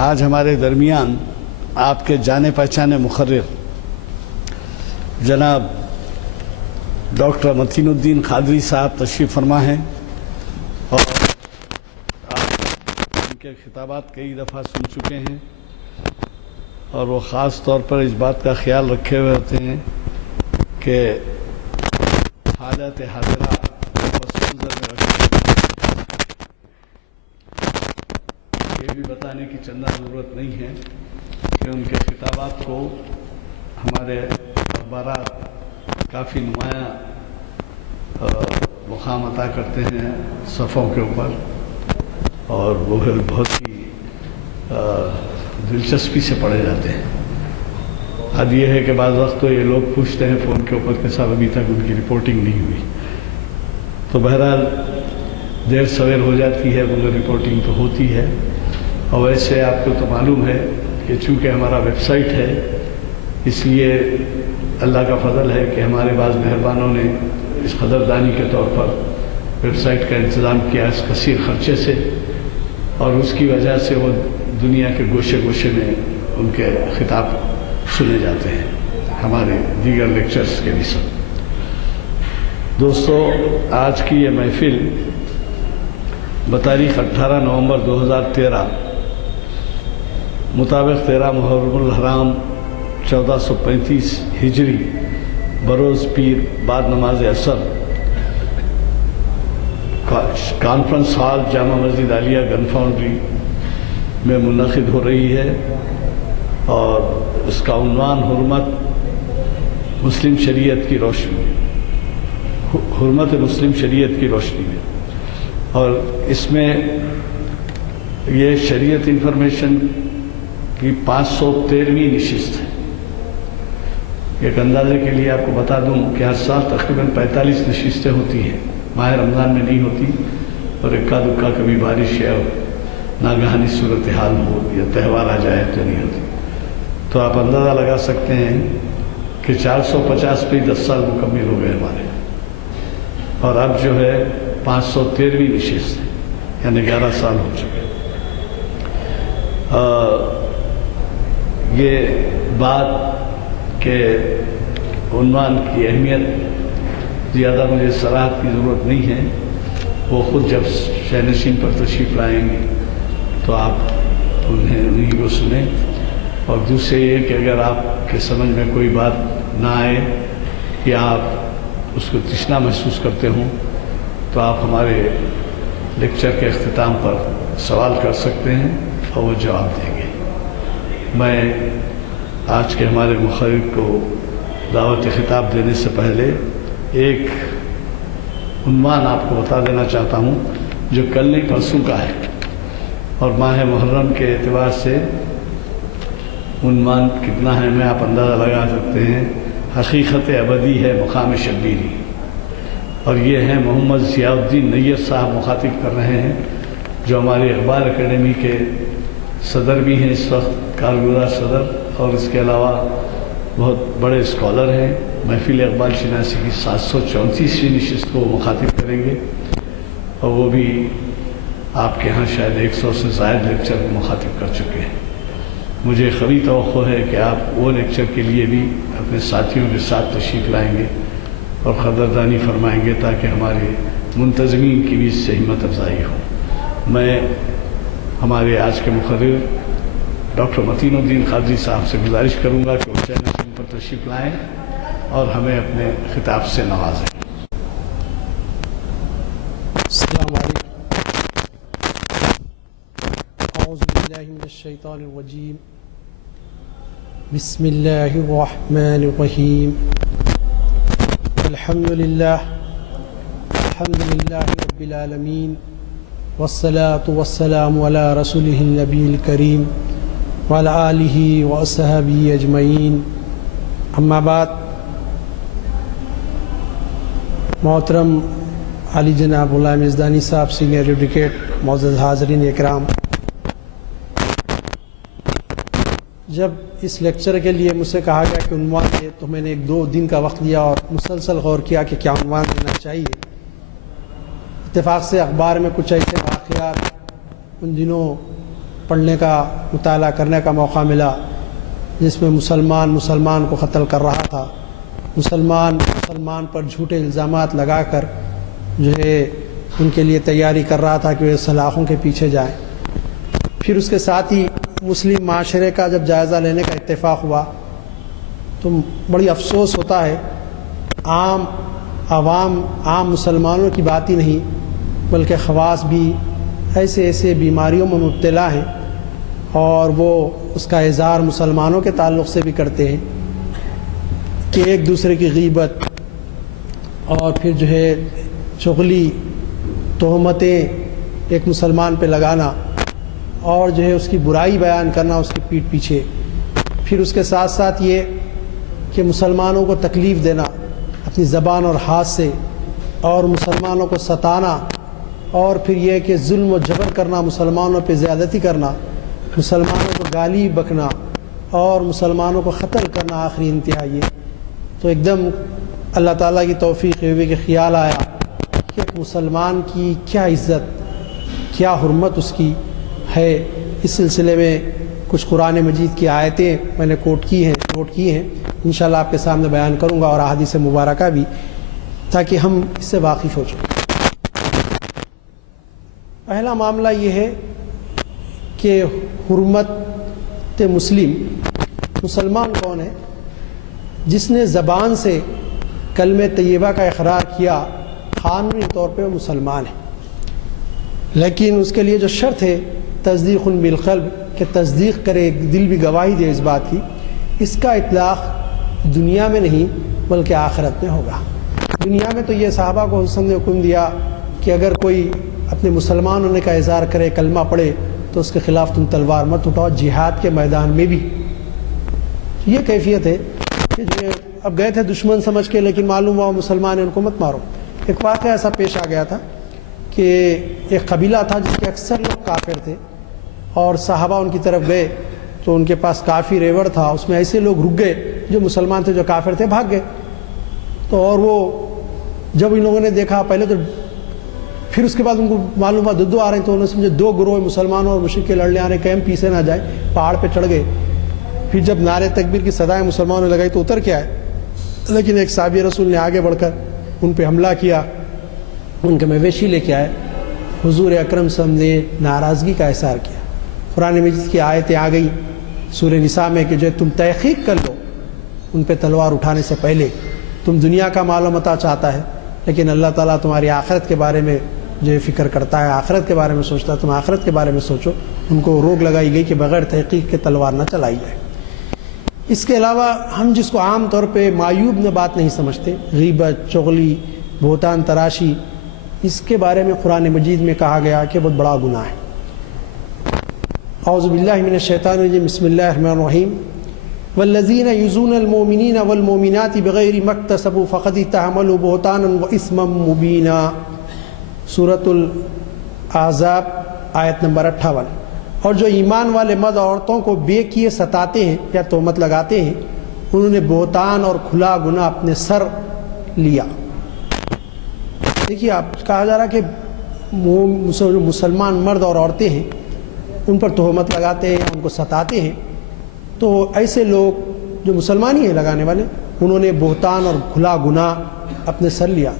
آج ہمارے درمیان آپ کے جانے پہچانے مقرر جناب ڈاکٹر متین الدین قادری صاحب تشریف فرما ہیں اور آپ ان کے خطابات کئی دفعہ سن چکے ہیں اور وہ خاص طور پر اس بات کا خیال رکھے ہوئے ہوتے ہیں کہ حالت حاضرہ پس منظر میں رکھیں۔ یہ بھی بتانے کی چندہ ضرورت نہیں ہے کہ ان کے خطابات کو ہمارے اخبارات کافی نمایاں مقام عطا کرتے ہیں صفحوں کے اوپر، اور وہ بہت ہی دلچسپی سے پڑھے جاتے ہیں۔ اب یہ ہے کہ بعض وقت تو یہ لوگ پوچھتے ہیں فون کے اوپر کہ صاحب ابھی تک ان کی رپورٹنگ نہیں ہوئی، تو بہرحال دیر سویر ہو جاتی ہے مگر رپورٹنگ تو ہوتی ہے۔ اور ویسے آپ کو تو معلوم ہے کہ چونکہ ہمارا ویب سائٹ ہے، اس لیے اللہ کا فضل ہے کہ ہمارے بعض مہربانوں نے اس قدردانی کے طور پر ویب سائٹ کا انتظام کیا اس کثیر خرچے سے، اور اس کی وجہ سے وہ دنیا کے گوشے گوشے میں ان کے خطاب سنے جاتے ہیں، ہمارے دیگر لیکچرز کے بھی سب۔ دوستو، آج کی یہ محفل بتاریخ 18 نومبر 2013 مطابق 13 محرم الحرام 1435 ہجری بروز پیر بعد نماز عصر کانفرنس ہال جامع مسجد عالیہ گن فاؤنڈری میں منعقد ہو رہی ہے، اور اس کا عنوان حرمت مسلم شریعت کی روشنی میں، حرمت مسلم شریعت کی روشنی میں، اور اس میں یہ شریعت انفارمیشن کی 513ویں نشست ہے۔ ایک اندازے کے لیے آپ کو بتا دوں کہ ہر سال تقریباً 45 نشستیں ہوتی ہیں، ماہ رمضان میں نہیں ہوتی، اور اکا دکا کبھی بارش یا ناگہانی صورتحال ہو یا تہوار آ جائے تو نہیں ہوتی۔ تو آپ اندازہ لگا سکتے ہیں کہ 450 پہ 10 سال مکمل ہو گئے ہمارے، اور اب جو ہے 513ویں نشست ہے، یعنی 11 سال ہو چکے۔ یہ بات کہ عنوان کی اہمیت زیادہ مجھے صراحت کی ضرورت نہیں ہے، وہ خود جب شہنشین پر تشریف لائیں گے تو آپ انہیں کو سنیں۔ اور دوسرے یہ کہ اگر آپ کے سمجھ میں کوئی بات نہ آئے یا آپ اس کو تشنا محسوس کرتے ہوں تو آپ ہمارے لیکچر کے اختتام پر سوال کر سکتے ہیں اور وہ جواب دیں گے۔ میں آج کے ہمارے مقرر کو دعوت خطاب دینے سے پہلے ایک عنوان آپ کو بتا دینا چاہتا ہوں جو کل نہیں پرسوں کا ہے، اور ماہ محرم کے اعتبار سے عنوان کتنا ہے میں آپ اندازہ لگا سکتے ہیں۔ حقیقت ابدی ہے مقام شبیری، اور یہ ہیں محمد ضیاء الدین نیت صاحب مخاطب کر رہے ہیں، جو ہماری اخبار اکیڈمی کے صدر بھی ہیں اس وقت، کارگزار صدر، اور اس کے علاوہ بہت بڑے اسکالر ہیں۔ محفل اقبال شناسی کی 734ویں نشست کو وہ مخاطب کریں گے، اور وہ بھی آپ کے ہاں شاید 100 سے زائد لیکچر کو مخاطب کر چکے ہیں۔ مجھے قوی توقع ہے کہ آپ وہ لیکچر کے لیے بھی اپنے ساتھیوں کے ساتھ تشریف لائیں گے اور قدردانی فرمائیں گے تاکہ ہمارے منتظمین کی بھی اس سے ہمت افزائی ہو۔ میں ہمارے آج کے مقرر ڈاکٹر متین الدین قادری صاحب سے گزارش کروں گا کہ وہ شہنشین پر تشریف لائیں اور ہمیں اپنے خطاب سے نوازیں۔ السلام علیکم، اعوذ باللہ من الشیطان الرجیم، بسم اللہ الرحمن الرحیم، الحمد للہ رب العالمین، والصلاة والسلام علی رسولہ النبی الکریم وعلی آلہ واصحابہ اجمعین، اما بعد۔ محترم علی جناب غلام یزدانی صاحب سینئر ایڈوکیٹ، معزز حاضرین اکرام، جب اس لیکچر کے لیے مجھ سے کہا گیا کہ عنوان دے تو میں نے 1-2 دن کا وقت لیا اور مسلسل غور کیا کہ کیا عنوان دینا چاہیے۔ اتفاق سے اخبار میں کچھ ایسے واقعات ان دنوں پڑھنے کا مطالعہ کرنے کا موقع ملا، جس میں مسلمان کو قتل کر رہا تھا، مسلمان پر جھوٹے الزامات لگا کر جو ہے ان کے لیے تیاری کر رہا تھا کہ وہ سلاخوں کے پیچھے جائیں۔ پھر اس کے ساتھ ہی مسلم معاشرے کا جب جائزہ لینے کا اتفاق ہوا تو بڑی افسوس ہوتا ہے، عام مسلمانوں کی بات ہی نہیں بلکہ خواص بھی ایسے بیماریوں میں مبتلا ہیں، اور وہ اس کا اظہار مسلمانوں کے تعلق سے بھی کرتے ہیں کہ ایک دوسرے کی غیبت اور پھر جو ہے چغلی تہمتیں ایک مسلمان پہ لگانا اور جو ہے اس کی برائی بیان کرنا اس کی پیٹھ پیچھے، پھر اس کے ساتھ ساتھ یہ کہ مسلمانوں کو تکلیف دینا اپنی زبان اور ہاتھ سے، اور مسلمانوں کو ستانا، اور پھر یہ کہ ظلم و جبر کرنا، مسلمانوں پہ زیادتی کرنا، مسلمانوں کو گالی بکنا اور مسلمانوں کو قتل کرنا آخری انتہا۔ یہ تو ایک دم اللہ تعالیٰ کی توفیق ہوئی کہ خیال آیا کہ ایک مسلمان کی کیا عزت، کیا حرمت اس کی ہے۔ اس سلسلے میں کچھ قرآن مجید کی آیتیں میں نے نوٹ کی ہیں، انشاءاللہ آپ کے سامنے بیان کروں گا، اور احادیث مبارکہ بھی، تاکہ ہم اس سے واقف ہو جائیں۔ پہلا معاملہ یہ ہے کہ حرمت مسلمان کون ہے؟ جس نے زبان سے کلمہ طیبہ کا اقرار کیا، قانونی طور پہ وہ مسلمان ہے، لیکن اس کے لیے جو شرط ہے تصدیق بالقلب، کہ تصدیق کرے، دل بھی گواہی دے اس بات کی، اس کا اطلاق دنیا میں نہیں بلکہ آخرت میں ہوگا۔ دنیا میں تو یہ صحابہ کو حسن نے حکم دیا کہ اگر کوئی اپنے مسلمان ہونے کا اظہار کرے، کلمہ پڑھے، تو اس کے خلاف تم تلوار مت اٹھاؤ۔ جہاد کے میدان میں بھی یہ کیفیت ہے کہ جو اب گئے تھے دشمن سمجھ کے، لیکن معلوم ہوا مسلمان ہیں، ان کو مت مارو۔ ایک واقعہ ایسا پیش آ گیا تھا کہ ایک قبیلہ تھا جس کے اکثر لوگ کافر تھے، اور صحابہ ان کی طرف گئے تو ان کے پاس کافی ریوڑ تھا، اس میں ایسے لوگ رک گئے جو مسلمان تھے، جو کافر تھے بھاگ گئے۔ تو اور وہ جب ان لوگوں نے دیکھا پہلے تو، پھر اس کے بعد ان کو معلوم ہوا دو آ رہے ہیں، تو انہوں نے سمجھے دو گروہ مسلمانوں اور مشرک کے لڑنے آنے، کہیں پیچھے نہ جائیں، پہاڑ پہ چڑھ گئے۔ پھر جب نعرے تکبیر کی صدائیں مسلمانوں نے لگائی تو اتر کے آئے، لیکن ایک صحابی رسول نے آگے بڑھ کر ان پہ حملہ کیا، ان کے مویشی لے کے آئے۔ حضور اکرم صلی اللہ علیہ وسلم نے ناراضگی کا اظہار کیا۔ قرآن مجید کی آیتیں آ گئی سورہ نساء میں کہ جو تم تحقیق کر لو ان پہ تلوار اٹھانے سے پہلے، تم دنیا کا مال و متاع چاہتا ہے لیکن اللہ تعالیٰ تمہاری آخرت کے بارے میں جو فکر کرتا ہے، آخرت کے بارے میں سوچتا ہے، تم آخرت کے بارے میں سوچو۔ ان کو روک لگائی گئی کہ بغیر تحقیق کے تلوار نہ چلائی جائے۔ اس کے علاوہ ہم جس کو عام طور پہ معیوب نے بات نہیں سمجھتے، غیبت، چغلی، بہتان تراشی، اس کے بارے میں قرآن مجید میں کہا گیا کہ بہت بڑا گناہ ہے۔ اعوذ باللہ من الشیطان الرجیم، بسم اللہ الرحمن الرحیم۔ والذین یؤذون المؤمنین والمؤمنات بغیر ما اکتسبوا فقد احتملوا بہتانا واثما مبینا، سورۃ الاحزاب آیت نمبر 58۔ اور جو ایمان والے مرد عورتوں کو بے کیے ستاتے ہیں یا تہمت لگاتے ہیں، انہوں نے بہتان اور کھلا گناہ اپنے سر لیا۔ دیکھیے، آپ کہا جا رہا کہ مسلمان مرد اور عورتیں ہیں، ان پر تہمت لگاتے ہیں، ان کو ستاتے ہیں، تو ایسے لوگ جو مسلمان ہی ہیں لگانے والے، انہوں نے بہتان اور کھلا گناہ اپنے سر لیا،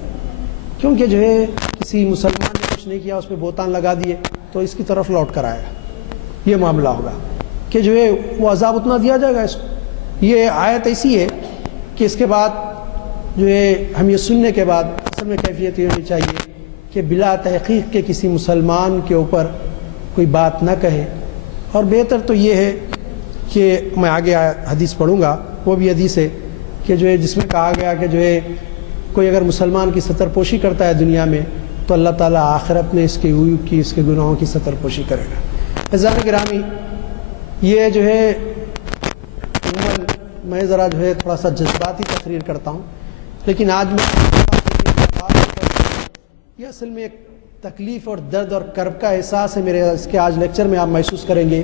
کیونکہ جو ہے کسی مسلمان نے کچھ نہیں کیا، اس پہ بہتان لگا دیے تو اس کی طرف لوٹ کر آئے گا۔ یہ معاملہ ہوگا کہ جو ہے وہ عذاب اتنا دیا جائے گا اس کو۔ یہ آیت ایسی ہے کہ اس کے بعد جو ہے ہم یہ سننے کے بعد اصل میں کیفیت یہ ہونی چاہیے کہ بلا تحقیق کے کسی مسلمان کے اوپر کوئی بات نہ کہے، اور بہتر تو یہ ہے کہ میں آگے حدیث پڑھوں گا، وہ بھی حدیث ہے کہ جو ہے جس میں کہا گیا کہ جو ہے کوئی اگر مسلمان کی ستر پوشی کرتا ہے دنیا میں تو اللہ تعالیٰ آخرت میں اس کے گناہوں کی ستر پوشی کرے گا۔ عزیزان گرامی، یہ جو ہے میں ذرا جو ہے تھوڑا سا جذباتی تقریر کرتا ہوں، لیکن آج میں یہ اصل میں ایک تکلیف اور درد اور کرب کا احساس ہے میرے۔ اس کے آج لیکچر میں آپ محسوس کریں گے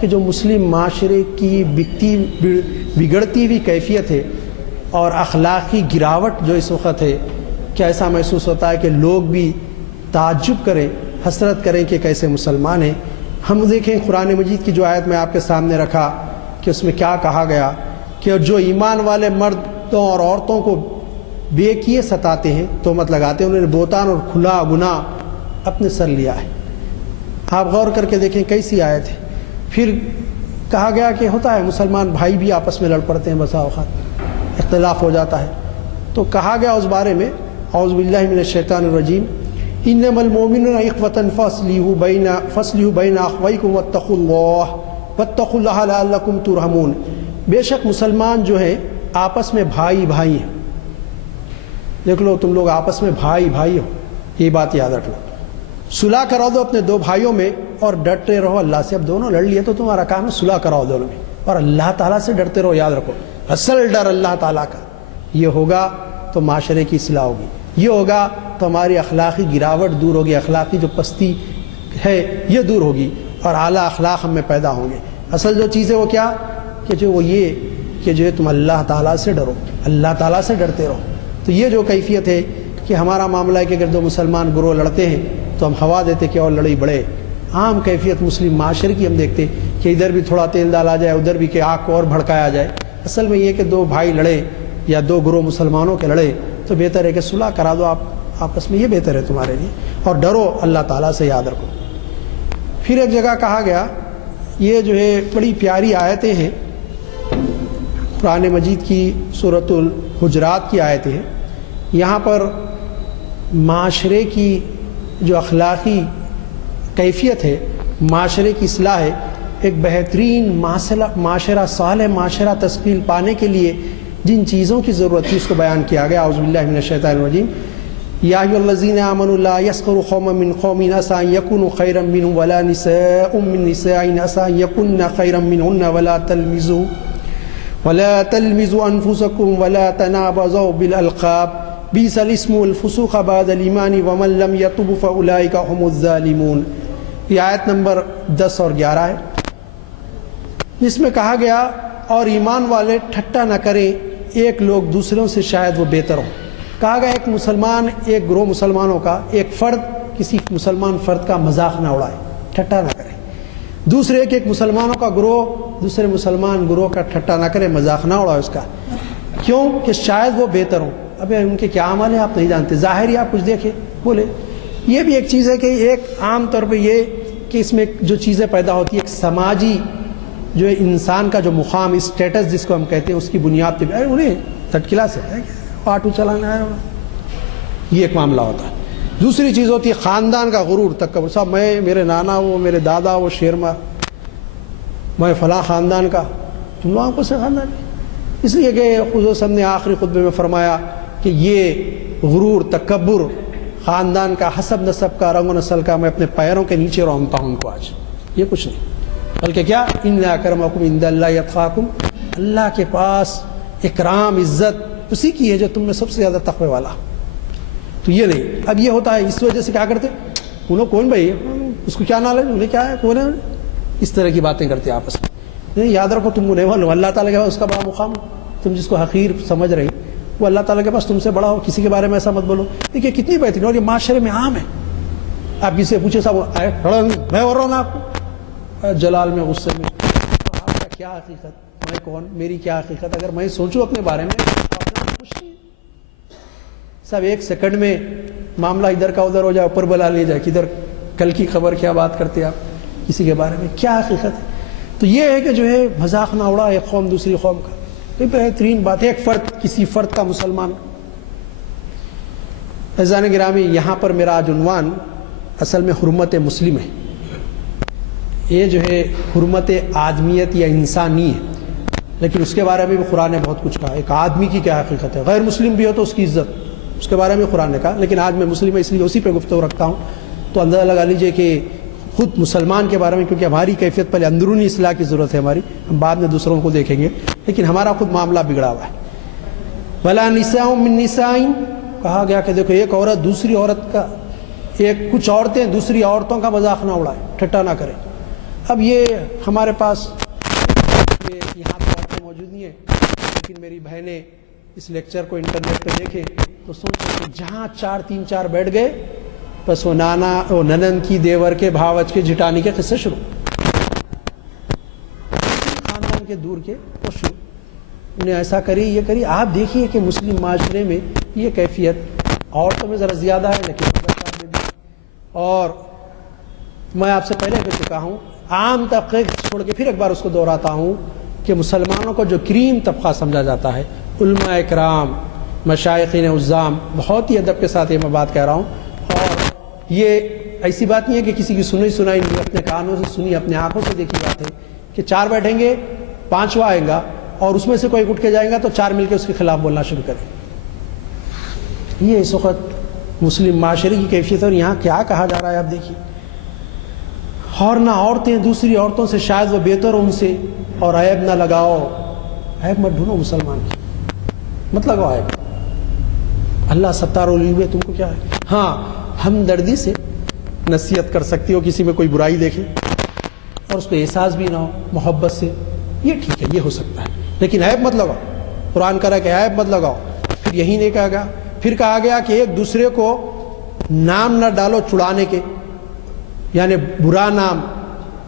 کہ جو مسلم معاشرے کی بگڑتی ہوئی کیفیت ہے اور اخلاقی گراوٹ جو اس وقت ہے، کیا ایسا محسوس ہوتا ہے کہ لوگ بھی تعجب کریں، حسرت کریں کہ کیسے مسلمان ہیں۔ ہم دیکھیں قرآن مجید کی جو آیت میں آپ کے سامنے رکھا کہ اس میں کیا کہا گیا کہ جو ایمان والے مردوں اور عورتوں کو بے کیے ستاتے ہیں، تہمت لگاتے ہیں، انہوں نے بہتان اور کھلا گناہ اپنے سر لیا ہے۔ آپ غور کر کے دیکھیں کیسی آیت ہے۔ پھر کہا گیا کہ ہوتا ہے مسلمان بھائی بھی آپس میں لڑ پڑتے ہیں، بسا اوقات اختلاف ہو جاتا ہے، تو کہا گیا اس بارے میں اعوذ باللہ من الشیطان الرجیم انما المؤمنون اخوة فاصلحوا بین اخویکم واتقوا اللہ لعلکم ترحمون۔ بے شک مسلمان جو ہیں آپس میں بھائی بھائی ہیں۔ دیکھ لو تم لوگ آپس میں بھائی بھائی ہو، یہ بات یاد رکھ لو۔ صلح کرا دو اپنے دو بھائیوں میں اور ڈرتے رہو اللہ سے۔ اب دونوں لڑ لیے تو تمہارا کام ہے صلح کراؤ دونوں میں، اور اللہ تعالیٰ سے ڈرتے رہو۔ یاد رکھو اصل ڈر اللہ تعالیٰ کا، یہ ہوگا تو معاشرے کی اصلاح ہوگی، یہ ہوگا تو ہماری اخلاقی گراوٹ دور ہوگی، اخلاقی جو پستی ہے یہ دور ہوگی، اور اعلیٰ اخلاق ہم میں پیدا ہوں گے۔ اصل جو چیز ہے وہ کیا کہ جو وہ یہ کہ جو ہے تم اللہ تعالیٰ سے ڈرو، اللہ تعالیٰ سے ڈرتے رہو۔ تو یہ جو کیفیت ہے کہ ہمارا معاملہ ہے کہ اگر دو مسلمان گروہ لڑتے ہیں تو ہم ہوا دیتے کہ اور لڑائی بڑھے۔ عام کیفیت مسلم معاشرے کی ہم دیکھتے کہ ادھر بھی تھوڑا تیل ڈالا جائے، ادھر بھی کہ آگ کو اور بھڑکایا جائے۔ اصل میں یہ کہ دو بھائی لڑے یا دو گروہ مسلمانوں کے لڑے تو بہتر ہے کہ صلح کرا دو آپ آپس میں، یہ بہتر ہے تمہارے لیے، اور ڈرو اللہ تعالیٰ سے، یاد رکھو۔ پھر ایک جگہ کہا گیا، یہ جو ہے بڑی پیاری آیتیں ہیں قرآن مجید کی، سورۃ الحجرات کی آیتیں ہیں۔ یہاں پر معاشرے کی جو اخلاقی کیفیت ہے، معاشرے کی اصلاح ہے، ایک بہترین معاشرہ صالح معاشرہ تشکیل پانے کے لیے جن چیزوں کی ضرورت تھی اس کو بیان کیا گیا۔ اعوذ باللہ من الشیطان الرجیم یا ایھا الذین آمنوا لا یسخر قوم من قوم عسى ان یکونوا خیرا منهم ولا نساء من نساء عسى ان یکن خیرا منهن ولا تلمزوا انفسکم ولا تنابزوا بالالقاب بئس الاسم الفسوق بعد الایمان ومن لم یتب فاولئک هم الظالمون۔ یہ آیت نمبر 10 اور 11 ہے، جس میں کہا گیا اور ایمان والے ٹھٹا نہ کریں ایک لوگ دوسروں سے شاید وہ بہتر ہوں۔ کہا گیا ایک مسلمان، ایک گروہ مسلمانوں کا، ایک فرد کسی مسلمان فرد کا مذاق نہ اڑائے، ٹھٹا نہ کرے۔ دوسرے کہ ایک مسلمانوں کا گروہ دوسرے مسلمان گروہ کا ٹھٹا نہ کرے، مذاق نہ اڑائے اس کا، کیوں کہ شاید وہ بہتر ہوں۔ اب ان کے کیا عمل ہے آپ نہیں جانتے، ظاہری آپ کچھ دیکھیں بولے۔ یہ بھی ایک چیز ہے کہ ایک عام طور پہ یہ کہ اس میں جو چیزیں پیدا ہوتی ہے، ایک سماجی جو انسان کا جو مقام، اسٹیٹس جس کو ہم کہتے ہیں، اس کی بنیاد پہ انہیں تھرڈ کلاس ہے، آٹو چلانا ہے، یہ ایک معاملہ ہوتا ہے۔ دوسری چیز ہوتی ہے خاندان کا غرور، تکبر، صاحب میں، میرے نانا وہ، میرے دادا وہ شیرما، میں فلاں خاندان کا، تم لوگوں کو سے خاندان، اس لیے کہ حضور صاحب نے آخری خطبے میں فرمایا کہ یہ غرور، تکبر خاندان کا، حسب نسب کا، رنگ و نسل کا، میں اپنے پیروں کے نیچے رونگتا ہوں ان کو آج، یہ کچھ نہیں، بلکہ کیا ان اکرمکم عند اللہ اتقاکم، اللہ کے پاس اکرام عزت اسی کی ہے جو تم میں سب سے زیادہ تقوی والا۔ تو یہ نہیں، اب یہ ہوتا ہے اس وجہ سے کیا کرتے انہوں کون بھائی اس کو کیا نالج، انہیں کیا ہے، کون ہے، اس طرح کی باتیں کرتے آپس میں۔ یاد رکھو تم انہیں والو اللہ تعالیٰ کے پاس اس کا بڑا مقام، تم جس کو حقیر سمجھ رہی وہ اللہ تعالیٰ کے پاس تم سے بڑا ہو، کسی کے بارے میں ایسا مت بولو۔ دیکھیے کتنی بہترین، اور یہ معاشرے میں عام ہے۔ آپ کسی سے پوچھے صاحب میں بول رہا ہوں نا آپ کو جلال میں، غصے میں، آپ کا کیا حقیقت، میں کون، میری کیا حقیقت، اگر میں سوچوں اپنے بارے میں سب ایک سیکنڈ میں معاملہ ادھر کا ادھر ہو جائے، اوپر بلا لے جائے، کدھر کل کی خبر کیا بات کرتے آپ کسی کے بارے میں، کیا حقیقت ہے۔ تو یہ ہے کہ جو ہے مذاق نہ اڑا ایک قوم دوسری قوم کا، یہ بہترین بات ہے۔ ایک فرد کسی فرد کا مسلمان، عزیزان گرامی، یہاں پر میرا آج عنوان اصل میں حرمت مسلم ہے۔ یہ جو ہے حرمت آدمیت یا انسانی ہے، لیکن اس کے بارے میں بھی قرآن نے بہت کچھ کہا۔ ایک آدمی کی کیا حقیقت ہے، غیر مسلم بھی ہو تو اس کی عزت، اس کے بارے میں قرآن نے کہا، لیکن آج میں مسلم ہے اس لیے اسی پہ گفتگو رکھتا ہوں۔ تو اندازہ لگا لیجئے کہ خود مسلمان کے بارے میں، کیونکہ ہماری کیفیت پہلے اندرونی اصلاح کی ضرورت ہے ہماری، ہم بعد میں دوسروں کو دیکھیں گے، لیکن ہمارا خود معاملہ بگڑا ہوا ہے۔ وَلَا نِسَاءٌ مِّن نِسَاءٍ، کہا گیا کہ دیکھو ایک عورت دوسری عورت کا، کچھ عورتیں دوسری عورتوں کا مذاق نہ اڑائیں، ٹھٹا نہ کریں۔ اب یہ ہمارے پاس یہاں تو عورتیں موجود نہیں ہیں، لیکن میری بہنیں اس لیکچر کو انٹرنیٹ پہ دیکھیں تو سن جہاں 4 بیٹھ گئے بس وہ نانا، وہ ننن کی، دیور کے، بھاوج کے، جھٹانی کے قصے شروع۔ کے دور کے خوش انہیں ایسا کری یہ کری. آپ دیکھیے کہ مسلم معاشرے میں یہ کیفیت عورتوں میں ذرا زیادہ ہے لیکن میں بھی. اور میں آپ سے پہلے کہہ چکا ہوں, عام طبقے چھوڑ کے پھر ایک بار اس کو دہراتا ہوں کہ مسلمانوں کو جو کریم طبقہ سمجھا جاتا ہے, علماء کرام, مشائخین عظام, بہت ہی ادب کے ساتھ یہ میں بات کہہ رہا ہوں. اور یہ ایسی بات نہیں ہے کہ کسی کی سنائی نہیں, اپنے کانوں سے سنی, اپنے آنکھوں سے دیکھی بات ہے کہ 4 بیٹھیں گے, 5واں آئے گا اور اس میں سے کوئی اٹھ کے جائے گا تو 4 مل کے اس کے خلاف بولنا شروع کریں. یہ اس وقت مسلم معاشرے کی کیفیت ہے. اور یہاں کیا کہا جا رہا ہے آپ دیکھیے, اور نہ عورتیں دوسری عورتوں سے شاید وہ بہتر ہو ان سے, اور عیب نہ لگاؤ. عیب مت ڈھونڈو مسلمان کی, مت لگاؤ عیب. اللہ ستار العیب ہے, تم کو کیا ہے. ہاں ہمدردی سے نصیحت کر سکتی ہو, کسی میں کوئی برائی دیکھے اور اس کو احساس بھی نہ ہو, محبت سے, یہ ٹھیک ہے, یہ ہو سکتا ہے. لیکن عیب مت لگاؤ. قرآن کہہ رہا ہے کہ عیب مت لگاؤ. پھر یہی نہیں کہا گیا, پھر کہا گیا کہ ایک دوسرے کو نام نہ ڈالو چڑانے کے, یعنی برا نام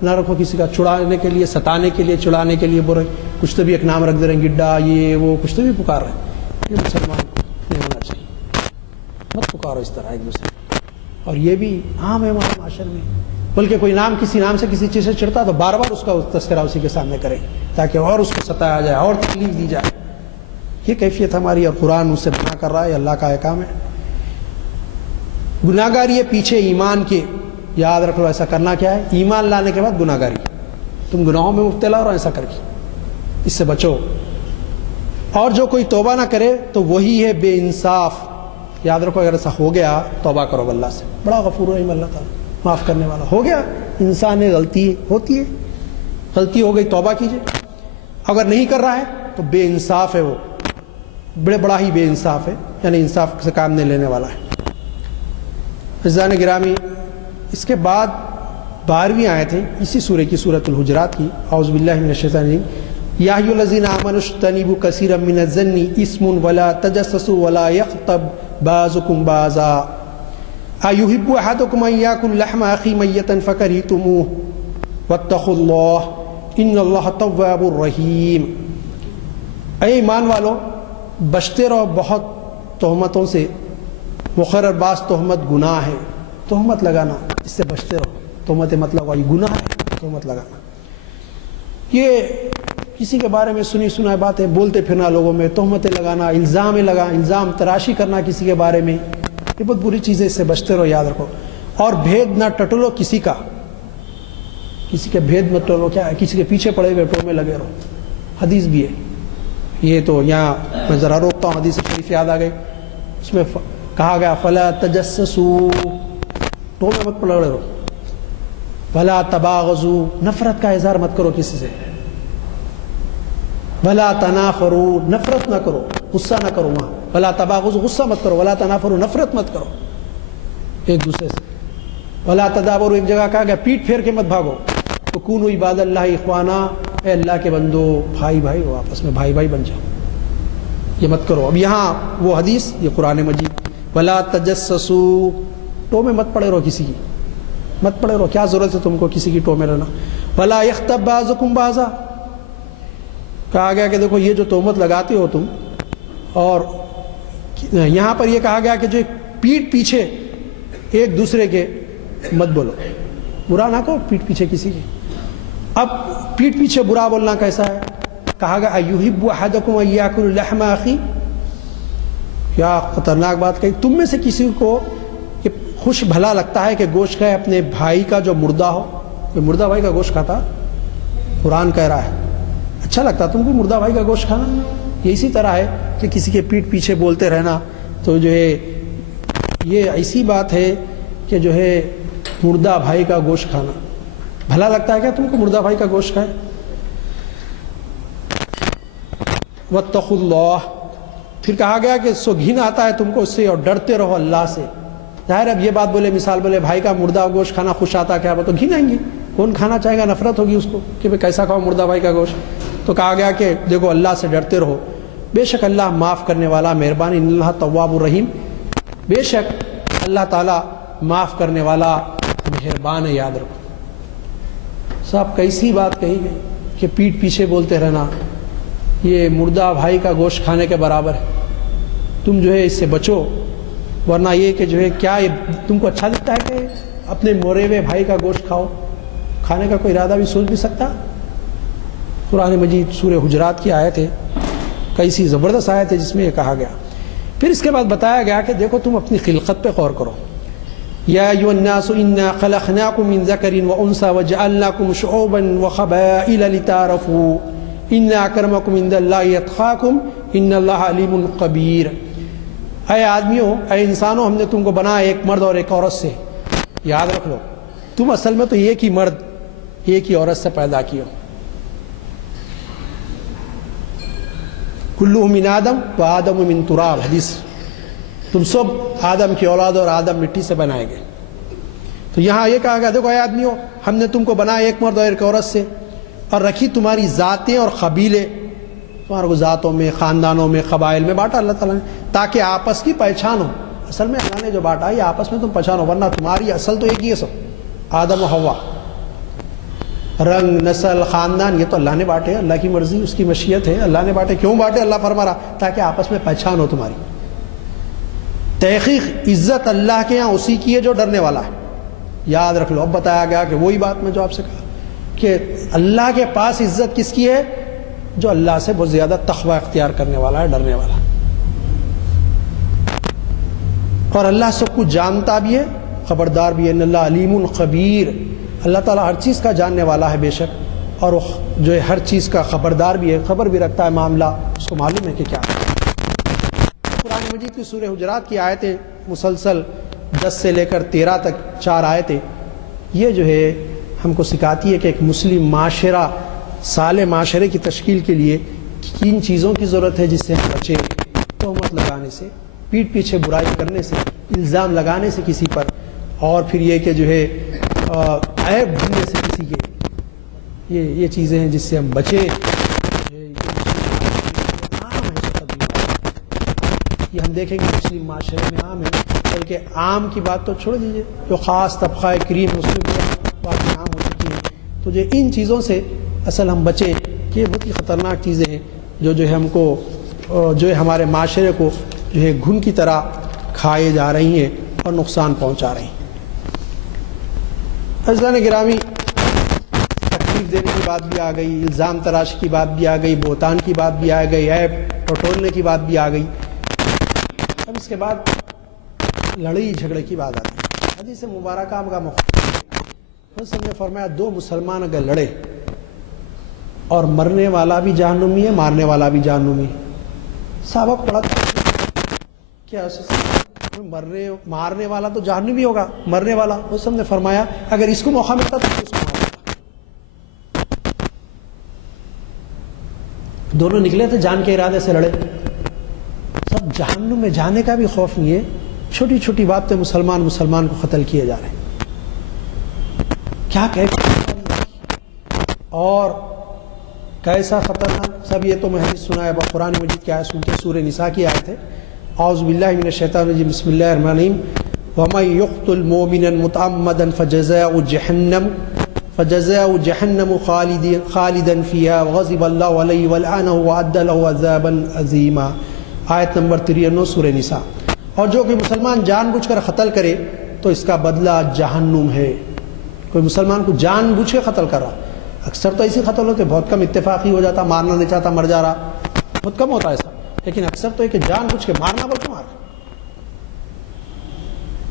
نہ رکھو کسی کا, چڑانے کے لیے, ستانے کے لیے, چڑانے کے لیے برے کچھ تو بھی ایک نام رکھ دے رہے ہیں, گڈا, یہ وہ کچھ تو بھی پکار رہے ہیں. یہ مسلمان نہیں ہونا چاہیے. مت پکارو اس طرح ایک دوسرے. اور یہ بھی عام ہے ہمارے معاشرے میں, بلکہ کوئی نام کسی نام سے کسی چیز سے چڑھتا تو بار بار اس کا تذکرہ اسی کے سامنے کریں تاکہ اور اس کو ستایا جائے اور تکلیف دی جائے. یہ کیفیت ہماری, اور قرآن اس سے منع کر رہا ہے, اللہ کا احکام ہے. گناہگاری ہے پیچھے ایمان کے, یاد رکھ لو. ایسا کرنا کیا ہے, ایمان لانے کے بعد گناہگاری. تم گناہوں میں مبتلا ہو ایسا کر کے, اس سے بچو. اور جو کوئی توبہ نہ کرے تو وہی ہے بے انصاف. یاد رکھو, اگر ایسا ہو گیا توبہ کرو اللہ سے, بڑا غفور رحیم اللہ تعالیٰ, معاف کرنے والا. ہو گیا, انسان ہے, غلطی ہوتی ہے, غلطی ہو گئی, توبہ کیجیے. اگر نہیں کر رہا ہے تو بے انصاف ہے, وہ بڑا ہی بے انصاف ہے, یعنی انصاف سے کام نہیں لینے والا ہے. عزیزان گرامی, اس کے بعد 12ویں آیت ہے اسی سورہ کی, سورۃ الحجرات کی. اعوذ باللہ من الشیطان الرجیم. یا ایھا الذین آمنوا اجتنبوا کثیرا من الظن اثم ولا تجسسوا ولا یغتب بعضکم بعضا ایحب احدکم ان یاکل لحم اخیہ میتا فکرہتموہ واتقوا اللہ ان اللہ تواب الرحیم. اے ایمان والو, بچتے رہو بہت تہمتوں سے. مقرر بعض تہمت گناہ ہے, تہمت لگانا, اس سے بچتے رہو. تہمت مت لگاؤ, یہ گناہ ہے تہمت لگانا. یہ کسی کے بارے میں سنی سنائی باتیں بولتے پھرنا, لوگوں میں تہمتیں لگانا, الزام تراشی کرنا کسی کے بارے میں, یہ بہت بری چیز ہے. اس سے بچتے رہو, یاد رکھو. اور بھید نہ ٹٹولو کسی کا, کسی کے بھید مت ٹٹولو. کیا ہے, کسی کے پیچھے پڑے ہوئے ٹو میں لگے رہو. حدیث بھی ہے یہ. تو یہاں میں ذرا روکتا ہوں, حدیث شریف یاد آ گئی. اس میں کہا گیا فلا تجسسوا, ٹو میں مت پڑے رہو. ولا تباغضوا, نفرت کا اظہار مت کرو کسی سے. ولا تنافروا, نفرت نہ کرو, غصہ نہ کرو. وہاں ولا تباغضوا, غصہ مت کرو. ولا تنافروا, نفرت مت کرو ایک دوسرے سے. ولا تدابروا, ایک جگہ کہا گیا پیٹ پھیر کے مت بھاگو. وکونوا عباد اللہ اخوانا, اے اللہ کے بندو بھائی بھائی ہو, آپس میں بھائی بھائی بن جاؤ. یہ مت کرو. اب یہاں وہ حدیث, یہ قرآن مجید. ولا تجسسوا, ٹو میں مت پڑے رہو کسی کی, مت پڑے رہو. کیا ضرورت ہے تم کو کسی کی ٹو میں رہنا. ولا یغتب بعضکم بعضا, کہا گیا کہ دیکھو یہ جو تہمت لگاتے ہو تم, اور یہاں پر یہ کہا گیا کہ جو پیٹھ پیچھے ایک دوسرے کے مت بولو, برا نہ کہو پیٹھ پیچھے کسی کی. اب پیٹھ پیچھے برا بولنا کیسا ہے, کہا گیا ایحب احدکم ان یاکل لحم اخیہ. کیا خطرناک بات کہی. تم میں سے کسی کو یہ خوش بھلا لگتا ہے کہ گوشت کھائے اپنے بھائی کا جو مردہ ہو. کوئی مردہ بھائی کا گوشت کھاتا؟ قرآن کہہ رہا ہے اچھا لگتا تم کو مردہ بھائی کا گوشت کھانا؟ یہ اسی طرح ہے کہ کسی کے پیٹھ پیچھے بولتے رہنا, تو جو ہے یہ ایسی بات ہے کہ جو ہے مردہ بھائی کا گوشت کھانا بھلا لگتا ہے کیا تم کو مردہ بھائی کا گوشت کھائے؟ واتقوا اللہ, پھر کہا گیا کہ سو گھن آتا ہے تم کو اس سے, اور ڈرتے رہو اللہ سے. ظاہر اب یہ بات بولے, مثال بولے بھائی کا مردہ گوشت کھانا خوش آتا کیا, وہ تو گھن آئیں گی. کون کھانا چاہے گا, نفرت ہوگی اس کو کہ بھائی کیسا کھاؤ مردہ بھائی کا گوشت. تو کہا گیا کہ دیکھو اللہ سے ڈرتے رہو, بے شک اللہ معاف کرنے والا مہربان, ان اللہ تواب الرحیم, بے شک اللہ تعالیٰ معاف کرنے والا مہربان ہے. یاد رکھو صاحب, کیسی بات کہی گئی. کہ پیٹ پیچھے بولتے رہنا یہ مردہ بھائی کا گوشت کھانے کے برابر ہے، تم جو ہے اس سے بچو، ورنہ یہ کہ جو ہے کیا تم کو اچھا لگتا ہے کہ اپنے مرے ہوئے بھائی کا گوشت کھاؤ؟ کھانے کا کوئی ارادہ بھی سوچ بھی سکتا؟ قرآن مجید سورہ حجرات کی آیت ہے، کیسی زبردست آیت ہے جس میں یہ کہا گیا۔ پھر اس کے بعد بتایا گیا کہ دیکھو تم اپنی خلقت پہ غور کرو، یا ایھا الناس انا خلقناکم من ذکر وانثی وجعلناکم شعوبا وقبائل لتعارفوا ان اکرمکم عند اللہ اتقاکم ان اللہ علیم خبیر۔ اے آدمیوں، اے انسانوں، ہم نے تم کو بنایا ایک مرد اور ایک عورت سے۔ یاد رکھ لو تم اصل میں تو ایک ہی مرد ایک ہی عورت سے پیدا کیے ہو۔ کلھم من آدم و آدم من تراب، حدیث، تم سب آدم کی اولاد اور آدم مٹی سے بنائے گئے۔ تو یہاں یہ کہا گیا دیکھو اے آدمیوں، ہم نے تم کو بنایا ایک مرد اور ایک عورت سے، اور رکھی تمہاری ذاتیں اور قبیلے، تمہارے کو ذاتوں میں، خاندانوں میں، قبائل میں بانٹا اللہ تعالیٰ نے، تاکہ آپس کی پہچان ہو۔ اصل میں اللہ نے جو بانٹا ہے آپس میں تم پہچانو، ورنہ تمہاری اصل تو ایک ہی ہے، سب آدم و حوا، رنگ، نسل، خاندان، یہ تو اللہ نے بانٹے، اللہ کی مرضی، اس کی مشیت ہے، اللہ نے بانٹے۔ کیوں بانٹے؟ اللہ فرما رہا تاکہ آپس میں پہچان ہو تمہاری۔ تحقیق عزت اللہ کے یہاں اسی کی ہے جو ڈرنے والا ہے، یاد رکھ لو۔ اب بتایا گیا کہ وہی بات میں جو آپ سے کہا کہ اللہ کے پاس عزت کس کی ہے؟ جو اللہ سے بہت زیادہ تقوی اختیار کرنے والا ہے، ڈرنے والا ہے، اور اللہ سب کچھ جانتا بھی ہے، خبردار بھی ہے۔ ان اللہ علیم خبیر، اللہ تعالیٰ ہر چیز کا جاننے والا ہے بے شک، اور وہ جو ہے ہر چیز کا خبردار بھی ہے، خبر بھی رکھتا ہے معاملہ، اس کو معلوم ہے کہ کیا ہے۔ قرآن مجید کی سورہ حجرات کی آیتیں مسلسل 10 سے لے کر 13 تک 4 آیتیں، یہ جو ہے ہم کو سکھاتی ہے کہ ایک مسلم معاشرہ، صالح معاشرے کی تشکیل کے لیے کن چیزوں کی ضرورت ہے، جس سے ہم بچیں، تہمت لگانے سے، پیٹھ پیچھے برائی کرنے سے، الزام لگانے سے کسی پر، اور پھر یہ کہ جو ہے عیب ڈھونڈنے سے کسی کے، یہ چیزیں ہیں جس سے ہم بچیں۔ یہ ہم دیکھیں گے مسلم معاشرے میں عام ہے، بلکہ عام کی بات تو چھوڑ دیجیے، جو خاص طبقہ کریم مسلم باتیں عام ہو چکی ہیں، تو جو ان چیزوں سے اصل ہم بچیں کہ یہ بہت ہی خطرناک چیزیں ہیں جو ہے ہم کو، جو ہے ہمارے معاشرے کو جو ہے گھن کی طرح کھائے جا رہی ہیں اور نقصان پہنچا رہی ہیں۔ عزیزان گرامی، تکلیف دینے کی بات بھی آ گئی، الزام تراشی کی بات بھی آ گئی، بہتان کی بات بھی آ گئی، عیب ٹٹولنے کی بات بھی آ گئی۔ اب اس کے بعد لڑائی جھگڑے کی بات آتی ہے۔ حدیث مبارکہ کا مختصر نے فرمایا 2 مسلمان اگر لڑے اور مرنے والا بھی جہنمی ہے، مارنے والا بھی جہنمی ہے، صحابہ کو پڑھا کیا مارنے والا تو جہنمی ہوگا، مرنے والا، اس نے فرمایا اگر اس کو موقع ملتا تو اس کو موقع ملتا۔ دونوں نکلے تھے جان کے ارادے سے لڑے، سب جہنم میں جانے کا بھی خوف نہیں ہے، چھوٹی چھوٹی بات پہ مسلمان کو قتل کیے جا رہے ہیں، کیا اور کیسا خطرناک۔ سب یہ تو میں حدیث سنا ہے، قرآن مجید کی آیت سنتے، سورہ نساء کی آیت ہے، اعوذ باللہ من الشیطان الرجیم، بسم اللہ الرحمن الرحیم، وَمَن يَقْتُلْ مُؤْمِنًا مُتَعَمَّدًا فَجَزَاؤُهُ جَهَنَّمُ خَالِدًا فِيهَا وَغَضِبَ اللَّهُ عَلَيْهِ وَلَعَنَهُ وَأَعَدَّ لَهُ عَذَابًا عَظِيمًا۔ آیت نمبر 93 سورہ نساء۔ اور جو کوئی مسلمان جان بوجھ کر قتل کرے تو اس کا بدلہ جہنم ہے۔ کوئی مسلمان کو جان بوجھ کے قتل کر رہا، اکثر تو ایسے قتل ہوتے، بہت کم اتفاقی ہو جاتا، مارنا نہیں چاہتا مر جا رہا، بہت کم ہوتا ایسا، لیکن اکثر تو یہ کہ جان بوجھ کے مارنا بلکہ مار۔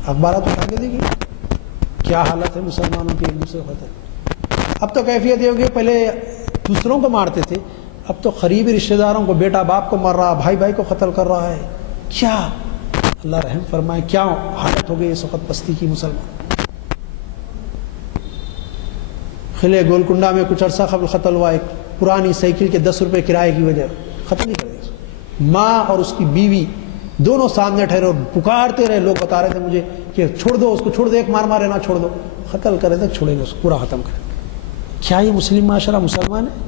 اخبارات اٹھا کے دیکھیے کیا حالت ہے مسلمانوں کی ایک دوسرے قتل۔ اب تو کیفیت یہ ہوگی، پہلے دوسروں کو مارتے تھے، اب تو قریبی رشتہ داروں کو، بیٹا باپ کو مار رہا، بھائی بھائی کو قتل کر رہا ہے۔ کیا اللہ رحم فرمائے، کیا حالت ہو گئی اس وقت پستی کی مسلمان۔ قلعہ گولکنڈا میں کچھ عرصہ قبل قتل ہوا، ایک پرانی سائیکل کے 10 روپے کرائے کی وجہ قتل ہی کر دیا۔ ماں اور اس کی بیوی دونوں سامنے ٹھہرے اور پکارتے رہے، لوگ بتا رہے تھے مجھے کہ چھوڑ دو اس کو، چھوڑ دو، ایک مار مارے نہ چھوڑ دو، قتل کرے تک چھوڑیں گے اس کو، پورا ختم کریں۔ کیا یہ مسلم معاشرہ مسلمان ہے؟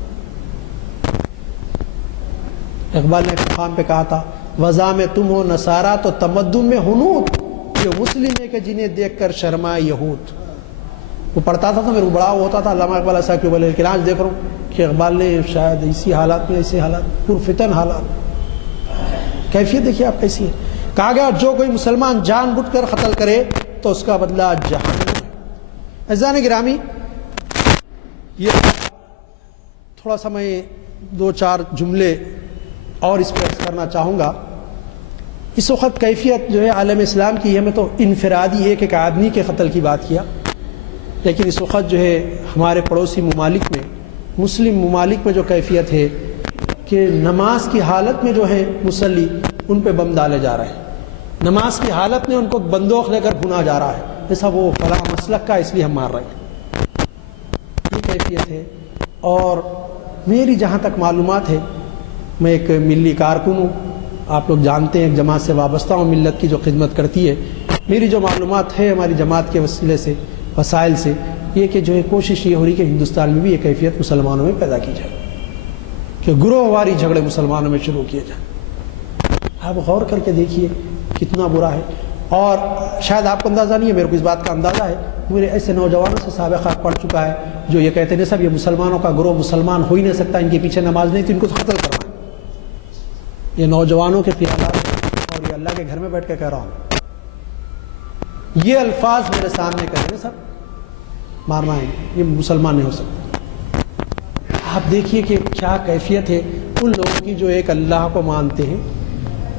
اقبال نے ایک مقام پہ کہا تھا، وضع میں تم ہو نصارہ تو تمدن میں ہنوت، یہ مسلم ہے کہ جنہیں دیکھ کر شرمائے یہود۔ وہ پڑھتا تھا تو میرے کو بڑا ہوتا تھا علامہ اقبال صاحب کے بولے، لیکن آج دیکھ رہا ہوں کہ اقبال نے شاید اسی حالات میں، ایسے حالات پرفتن حالات، کیفیت دیکھیے آپ کیسی ہے۔ کہا گیا جو کوئی مسلمان جان بوجھ کر قتل کرے تو اس کا بدلہ جہنم ہے۔ عزیزان گرامی، یہ تھوڑا سا میں 2-4 جملے اور اس پہ عرض کرنا چاہوں گا۔ اس وقت کیفیت جو ہے عالم اسلام کی ہے، میں تو انفرادی ایک آدمی کے قتل کی بات کیا، لیکن اس وقت جو ہے ہمارے پڑوسی ممالک میں، مسلم ممالک میں جو کیفیت ہے کہ نماز کی حالت میں جو ہے مصلی ان پہ بم ڈالے جا رہے ہیں، نماز کی حالت میں ان کو بندوق لے کر بھونا جا رہا ہے، جیسا وہ فلاں مسلک کا اس لیے ہم مار رہے ہیں، یہ کیفیت ہے۔ اور میری جہاں تک معلومات ہے، میں ایک ملی کارکن ہوں، آپ لوگ جانتے ہیں، ایک جماعت سے وابستہ ہوں، ملت کی جو خدمت کرتی ہے۔ میری جو معلومات ہے ہماری جماعت کے وسیلے سے، وسائل سے، یہ کہ جو ہے کوشش یہ ہو رہی کہ ہندوستان میں بھی یہ کیفیت مسلمانوں میں پیدا کی جائے کہ گروہ واری جھگڑے مسلمانوں میں شروع کیے جائیں۔ آپ غور کر کے دیکھیے کتنا برا ہے۔ اور شاید آپ کو اندازہ نہیں ہے، میرے کو اس بات کا اندازہ ہے، میرے ایسے نوجوانوں سے سابقہ پڑ چکا ہے جو یہ کہتے ہیں صاحب یہ مسلمانوں کا گروہ مسلمان ہو ہی نہیں سکتا، ان کے پیچھے نماز نہیں تو ان کو قتل کرنا۔ یہ نوجوانوں کے خیالات اور یہ اللہ کے گھر میں بیٹھ کے کہہ رہا ہوں، یہ الفاظ میرے سامنے کہہ رہے ہیں سب مارنا ہے، یہ مسلمان نہیں ہو سکتا۔ آپ دیکھیے کہ کیا کیفیت ہے ان لوگوں کی جو ایک اللہ کو مانتے ہیں،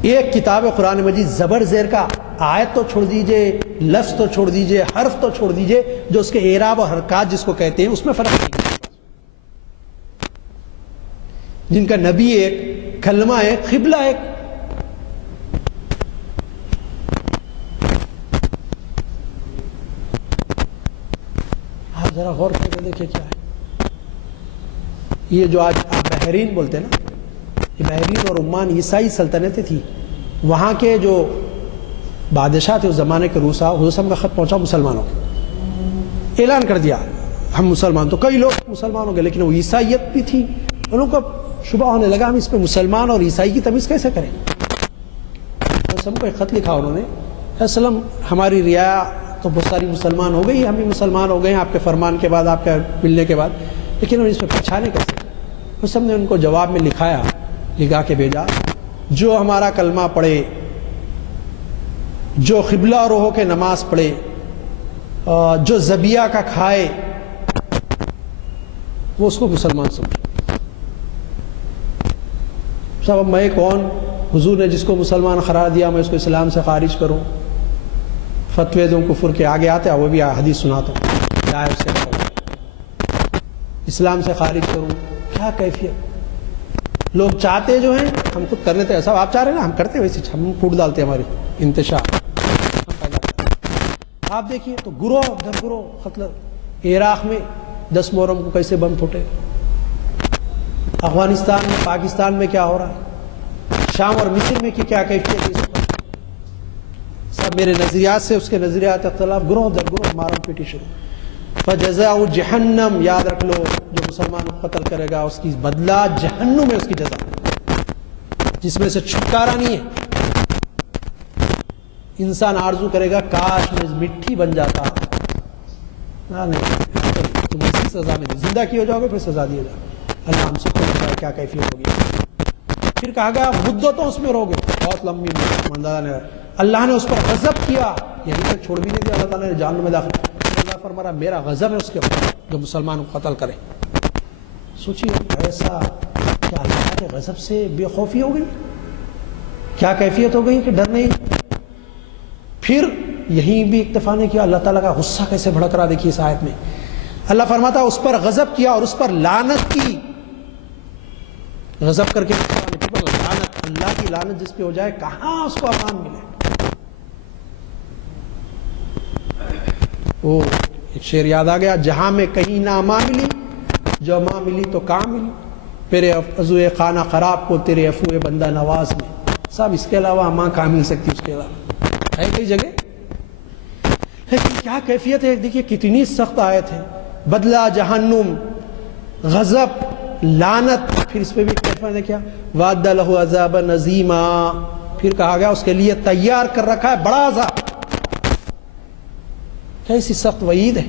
ایک کتاب قرآن مجید زبر زیر کا آیت تو چھوڑ دیجئے، لفظ تو چھوڑ دیجئے، حرف تو چھوڑ دیجئے، جو اس کے اعراب اور حرکات جس کو کہتے ہیں اس میں فرق نہیں ہے، جن کا نبی ایک، کلمہ ایک، قبلہ ایک۔ آپ ذرا غور کر کے دیکھیں کیا ہے یہ جو آج آپ بحرین بولتے ہیں نا، یہ بحرین اور عمان عیسائی سلطنتیں تھی، وہاں کے جو بادشاہ تھے اس زمانے کے روسا، حضور کا خط پہنچا مسلمانوں کو، اعلان کر دیا ہم مسلمان، تو کئی لوگ مسلمان ہو گئے، لیکن وہ عیسائیت بھی تھی، ان لوگوں کو شبہ ہونے لگا ہم اس پہ مسلمان اور عیسائی کی تمیز کیسے کریں۔ ہم کو ایک خط لکھا انہوں نے، وسلم ہماری رعایا تو بہت ساری مسلمان ہو گئی، ہم بھی مسلمان ہو گئے ہیں آپ کے فرمان کے بعد، آپ کے ملنے کے بعد، لیکن ہم اس پہ پہچانے کیسے۔ اس نے ان کو جواب میں لکھا کے بھیجا، جو ہمارا کلمہ پڑھے، جو قبلہ اور ہو کے نماز پڑھے، جو ذبیحہ کا کھائے، وہ اس کو مسلمان سمجھے۔ صاحب میں کون، حضور نے جس کو مسلمان قرار دیا میں اس کو اسلام سے خارج کروں، فتوے دوں کفر کے، آگے آتے ہیں وہ بھی حدیث سناتا ہوں، کیا ہے اس سے اسلام سے خارج کروں، کیا کیفیت۔ لوگ چاہتے جو ہیں ہم خود کرنے تھے، ایسا آپ چاہ رہے ہیں نا ہم کرتے ویسے، ہم پھوٹ ڈالتے ہیں ہماری انتشار۔ آپ دیکھیے تو گروہ در گروہ قتل، عراق میں 10 محرم کو کیسے بم پھوٹے، افغانستان میں، پاکستان میں کیا ہو رہا ہے، شام اور مصر میں کیا کیفیت ہے، سب میرے نظریات سے اس کے نظریات اختلاف، گروہ در گروہ مارم پیٹی شروع۔ فجزاء جہنم، یاد رکھ لو جو مسلمان کو قتل کرے گا اس کی بدلہ جہنم ہے، اس کی جزا، جس میں سے چھٹکارا نہیں ہے۔ انسان آرزو کرے گا کاش میں مٹی بن جاتا، نہیں تم اسی سزا میں زندہ کی ہو جاؤ گے، پھر سزا دیا جائے۔ اللہ ہم سب کو بتایا کیا کیفیت ہوگی۔ پھر کہا گیا مدتوں اس میں رہو گے، بہت لمبی مدت، اللہ نے اس پر غضب کیا، یہیں تک چھوڑ بھی نہیں دیا، اللہ تعالیٰ نے جہنم میں داخل، اللہ فرما رہا میرا غضب ہے اس کے اوپر جو مسلمان کو قتل کرے۔ سوچیے ایسا کیا اللہ کے غضب سے بے خوفی ہو گئی، کیا کیفیت ہو گئی کہ ڈر نہیں۔ پھر یہیں بھی اکتفا نہیں کیا، اللہ تعالیٰ کا غصہ کیسے بھڑک رہا، دیکھیے اس آیت میں اللہ فرماتا ہے اس پر غضب کیا اور اس پر لعنت کی، غضب کر کے لعنت، اللہ کی لعنت جس پہ ہو جائے کہاں اس کو امان ملے۔ وہ ایک شعر یاد آ گیا، جہاں میں کہیں نہ ماں ملی، جو ماں ملی تو کہاں ملی، تیرے عضوے خانہ خراب کو تیرے عفو بندہ نواز میں۔ صاحب اس کے علاوہ ماں کہاں مل سکتی، اس کے علاوہ ہے کئی جگہ، لیکن کیا کیفیت ہے، دیکھیے کتنی سخت آیت ہے، بدلہ جہنم، غضب، لعنت، پھر اس پہ بھی کیفیت ہے کیا، وعد لہ عذابا عظیما، پھر کہا گیا اس کے لیے تیار کر رکھا ہے بڑا عذاب۔ کیسی سخت وعید ہے،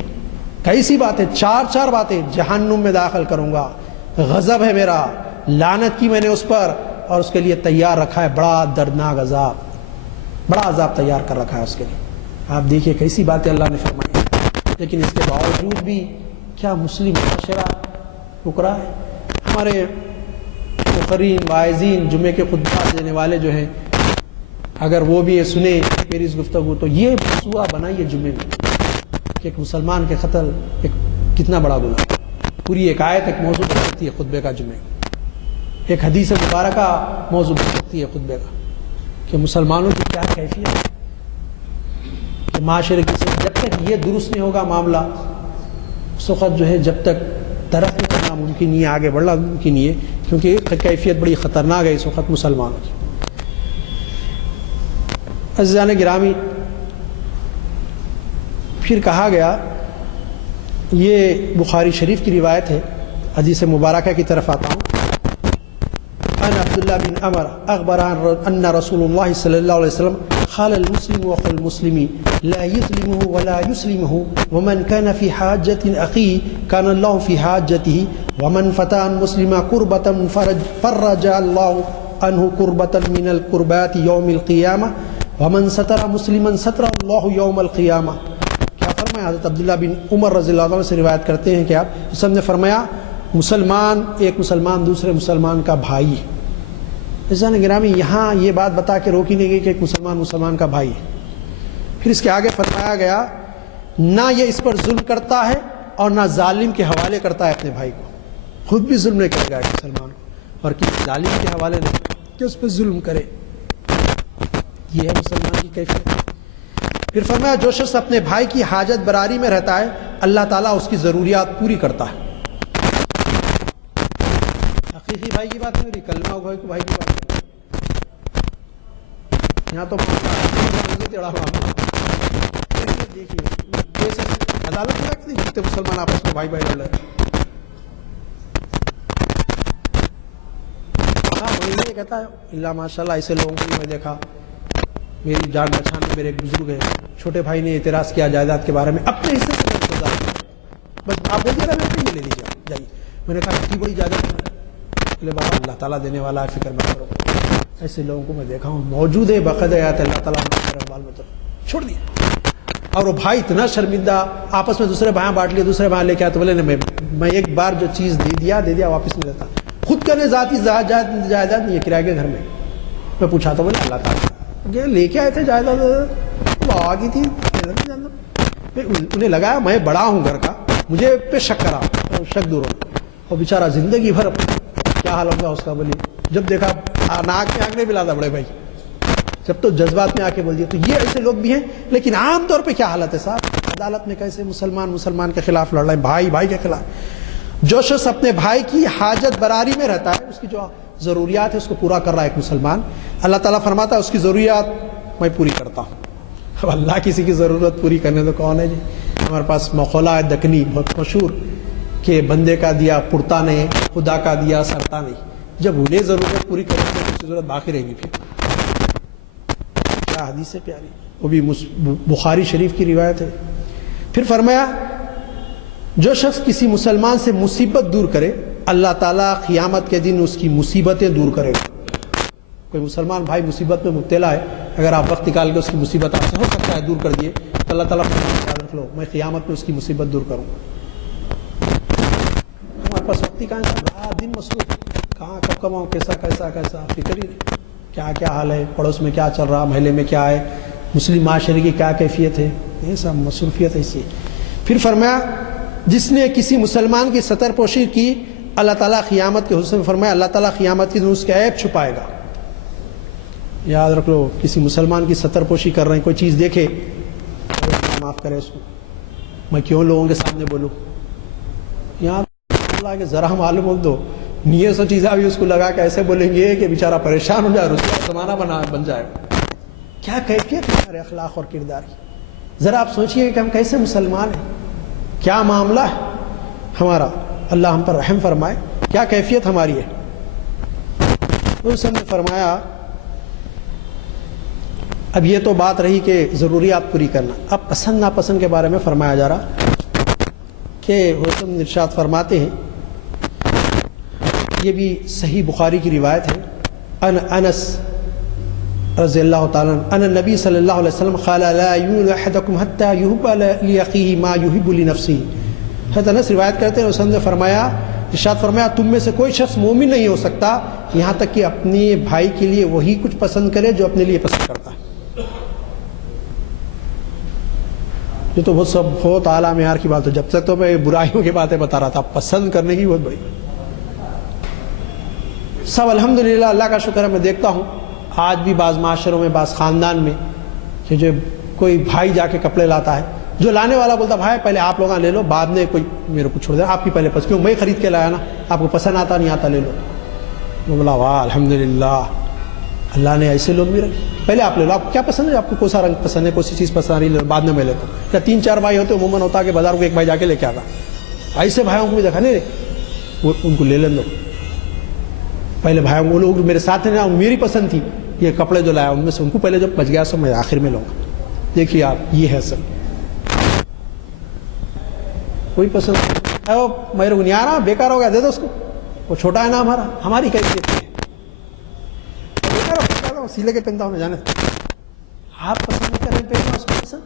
کیسی باتیں، چار چار باتیں، جہنم میں داخل کروں گا، غضب ہے میرا، لعنت کی میں نے اس پر، اور اس کے لیے تیار رکھا ہے بڑا دردناک عذاب، بڑا عذاب تیار کر رکھا ہے اس کے لیے۔ آپ دیکھیے کیسی باتیں اللہ نے فرمائی ہیں، لیکن اس کے باوجود بھی کیا مسلم معاشرہ ٹکرا ہے؟ ہمارے مقررین، واعظین، جمعے کے خطبات دینے والے جو ہیں، اگر وہ بھی یہ سنیں میری اس گفتگو تو یہ موضوع بنائیے جمعے میں کہ ایک مسلمان کے قتل ایک کتنا بڑا گناہ، پوری ایک آیت ایک موضوع بن سکتی ہے خطبے کا جمعے، ایک حدیث مبارکہ موضوع بن سکتی ہے خطبے کا کہ مسلمانوں کی کیا کیفیت ہے، کہ معاشرے کی جب تک یہ درست نہیں ہوگا معاملہ، اس وقت جو ہے جب تک ترقی کرنا ممکن نہیں ہے، آگے بڑھنا ممکن نہیں ہے، کیونکہ کیفیت بڑی خطرناک ہے اس وقت مسلمانوں کی۔ عزیزان گرامی، پھر کہا گیا، یہ بخاری شریف کی روایت ہے، حدیث مبارکہ کی طرف آتا ہوں۔ ان عبداللہ بن عمر اخبر ان رسول اللہ صلی اللہ علیہ وسلم قال المسلم اخو المسلم لا يظلمه ولا يسلمه ومن كان في حاجة اخيه كان الله في حاجته ومن فتى المسلم كربة فرج الله عنه كربة من الكربات يوم القيامة ومن ستر مسلما ستر الله يوم القيامة۔ کیا فرمایا؟ حضرت عبداللہ بن عمر رضی اللہ عنہ سے روایت کرتے ہیں کہ آپ وسلم نے فرمایا، مسلمان ایک مسلمان دوسرے مسلمان کا بھائی ہے۔ عزیزان گرامی، یہاں یہ بات بتا کے روکی نہیں گئی کہ ایک مسلمان مسلمان کا بھائی ہے، پھر اس کے آگے فرمایا گیا نہ یہ اس پر ظلم کرتا ہے اور نہ ظالم کے حوالے کرتا ہے اپنے بھائی کو، خود بھی ظلم نہیں کرے گا ایک مسلمان کو، اور کسی ظالم کے حوالے نہیں کہ اس پہ ظلم کرے، یہ ہے مسلمان کی کیفیت۔ پھر فرمایا جو شخص اپنے بھائی کی حاجت براری میں رہتا ہے اللہ تعالیٰ اس کی ضروریات پوری کرتا ہے۔ حقیقی بھائی کی بات نہیں ہو رہی، کلمہ بھائی کی بات نہیں، یہاں تو ٹیڑھا معاملہ۔ دیکھیے کیسے عدالت میں رکھتے ہیں، کتنے مسلمان آپس میں بھائی بھائی لڑ رہے ہیں۔ ہاں وہی یہ کہتا ہے اللہ ماشاء اللہ ایسے لوگوں کو بھی میں دیکھا، میری جان پہچان میں میرے ایک بزرگ ہے، چھوٹے بھائی نے اعتراض کیا جائیداد کے بارے میں، اپنے حصے سے بس آپ بول دیا میں لے لیجیے جائیے، میں نے کہا اتنی بڑی جائیداد بولے بابا اللہ تعالیٰ دینے والا ہے، فکر مت کرو۔ ایسے لوگوں کو میں دیکھا ہوں موجود ہے، باقاعدہ آیات اللہ تعالیٰ نے چھوڑ دیا، اور وہ بھائی اتنا شرمندہ، آپس میں دوسرے بھائی بانٹ لیے، دوسرے بھائی لے کے آئے تو بولے میں ایک بار جو چیز دے دیا واپس نہیں دیتا، خود کرنے ذاتی جائیداد نہیں ہے، کرائے کے گھر میں۔ میں پوچھا تو بولے اللہ تعالیٰ یہ لے کے آئے تھے جائیداد، وہ آگی تھی، انہیں لگایا میں بڑا ہوں گھر کا، مجھے پہ شک کرا، شک دور ہو، اور بیچارہ زندگی بھر کیا حال ہوگا اس کا، بولی جب دیکھا ناک میں آگ نہیں ملاتا بڑے بھائی، جب تو جذبات میں آ کے بول دیا۔ تو یہ ایسے لوگ بھی ہیں، لیکن عام طور پہ کیا حالت ہے صاحب، عدالت میں کیسے مسلمان کے خلاف لڑ رہے ہیں، بھائی کے خلاف۔ جو شخص اپنے بھائی کی حاجت براری میں رہتا ہے، اس کی جو ضروریات ہے اس کو پورا کر رہا ہے ایک مسلمان، اللہ تعالیٰ فرماتا ہے اس کی ضروریات میں پوری کرتا ہوں۔ اب اللہ کسی کی ضرورت پوری کرنے تو کون ہے جی؟ ہمارے پاس مقولہ ہے دکنی بہت مشہور کہ بندے کا دیا پڑتا نہیں، خدا کا دیا سرتا نہیں۔ جب انہیں ضرورت پوری کریں گے تو ضرورت باقی رہے گی۔ پھر کیا حدیث ہے پیاری، وہ بھی بخاری شریف کی روایت ہے۔ پھر فرمایا جو شخص کسی مسلمان سے مصیبت دور کرے اللہ تعالیٰ قیامت کے دن اس کی مصیبتیں دور کرے گا۔ کوئی مسلمان بھائی مصیبت میں مبتلا ہے، اگر آپ وقت نکال کے اس کی مصیبت آپ سے ہو سکتا ہے دور کر دیے تو اللہ تعالیٰ یاد رکھ لو میں قیامت میں اس کی مصیبت دور کروں گا۔ ہمارے پاس وقت کہاں ہے، رات دن مصروف، کہاں کب کماؤں، کیسا فکر ہی نہیں، کیا حال ہے، پڑوس میں کیا چل رہا، محلے میں کیا ہے، مسلم معاشرے کی کیا کیفیت ہے، یہ سب مصروفیت ایسی ہے۔ پھر فرمایا جس نے کسی مسلمان کی ستر پوشی کی اللہ تعالیٰ قیامت کے حسن میں فرمایا اللہ تعالیٰ قیامت کے دن اس کے عیب چھپائے گا۔ یاد رکھ لو کسی مسلمان کی ستر پوشی کر رہے ہیں، کوئی چیز دیکھے معاف کرے اس کو، میں کیوں لوگوں کے سامنے بولوں، یہاں اللہ کے ذرا معلوم ہو دو نیت سو چیزیں بھی اس کو لگا کے ایسے بولیں گے کہ بیچارہ پریشان ہو جائے، رسوا زمانہ بن جائے۔ کیا کیفیت ہے ہمارے اخلاق اور کردار کی، ذرا آپ سوچئے کہ ہم کیسے مسلمان ہیں، کیا معاملہ ہے ہمارا، اللہ ہم پر رحم فرمائے، کیا کیفیت ہماری ہے۔ اس نے فرمایا اب یہ تو بات رہی کہ ضروریات پوری کرنا، اب پسند ناپسند کے بارے میں فرمایا جا رہا کہ حسن ارشاد فرماتے ہیں، یہ بھی صحیح بخاری کی روایت ہے، انس رضی اللہ تعالیٰ عنہ ان نبی صلی اللہ علیہ وسلم قال لا یؤمن احدکم حتی یحب لاخیہ ما یحب لنفسہ۔ حضرت انس روایت کرتے ہیں رسول نے فرمایا، ارشاد فرمایا، تم میں سے کوئی شخص مومن نہیں ہو سکتا یہاں تک کہ اپنے بھائی کے لیے وہی کچھ پسند کرے جو اپنے لیے پسند کرتا ہے۔ یہ تو بہت اعلیٰ معیار کی بات ہے۔ جب تک تو میں برائیوں کی باتیں بتا رہا تھا، پسند کرنے کی بہت بڑی سب الحمدللہ اللہ کا شکر ہے۔ میں دیکھتا ہوں آج بھی بعض معاشروں میں، بعض خاندان میں، کہ جو کوئی بھائی جا کے کپڑے لاتا ہے، جو لانے والا بولتا بھائی پہلے آپ لوگ لے لو، بعد میں کوئی میرے کو چھوڑ دے، آپ کی پہلے پسند، کیوں میں خرید کے لایا نا، آپ کو پسند آتا نہیں آتا لے لو۔ میں بولا واہ الحمدللہ، اللہ نے ایسے لوگ بھی رکھے، پہلے آپ لے لو، آپ کو کیا پسند ہے، آپ کو کون سا رنگ پسند ہے، کون سی چیز پسند آ رہی ہے، بعد میں لیتا ہوں۔ یا 3-4 بھائی ہوتے عموماً ہوتا کہ بازار کو ایک بھائی جا کے لے کے آتا، ایسے بھائیوں کو بھی دیکھا نہیں، وہ ان کو لے لیں دو پہلے بھائیوں کو، وہ لوگ میرے ساتھ ہیں نا، میری پسند تھی یہ کپڑے جو لایا، ان میں سے ان کو پہلے جب بچ گیا سو میں آخر میں لوں گا۔ دیکھیے آپ، یہ ہے سب کوئی پسند ہے، وہ میرے کو نہیں آ رہا، بیکار ہو گیا، دے دو اس کو، وہ چھوٹا ہے نا ہمارا، ہماری کیفیت ہے، بیکار ہو سیلے کے پہنتا ہوں جانے، آپ پسند کریں پہننا اس کو پسند،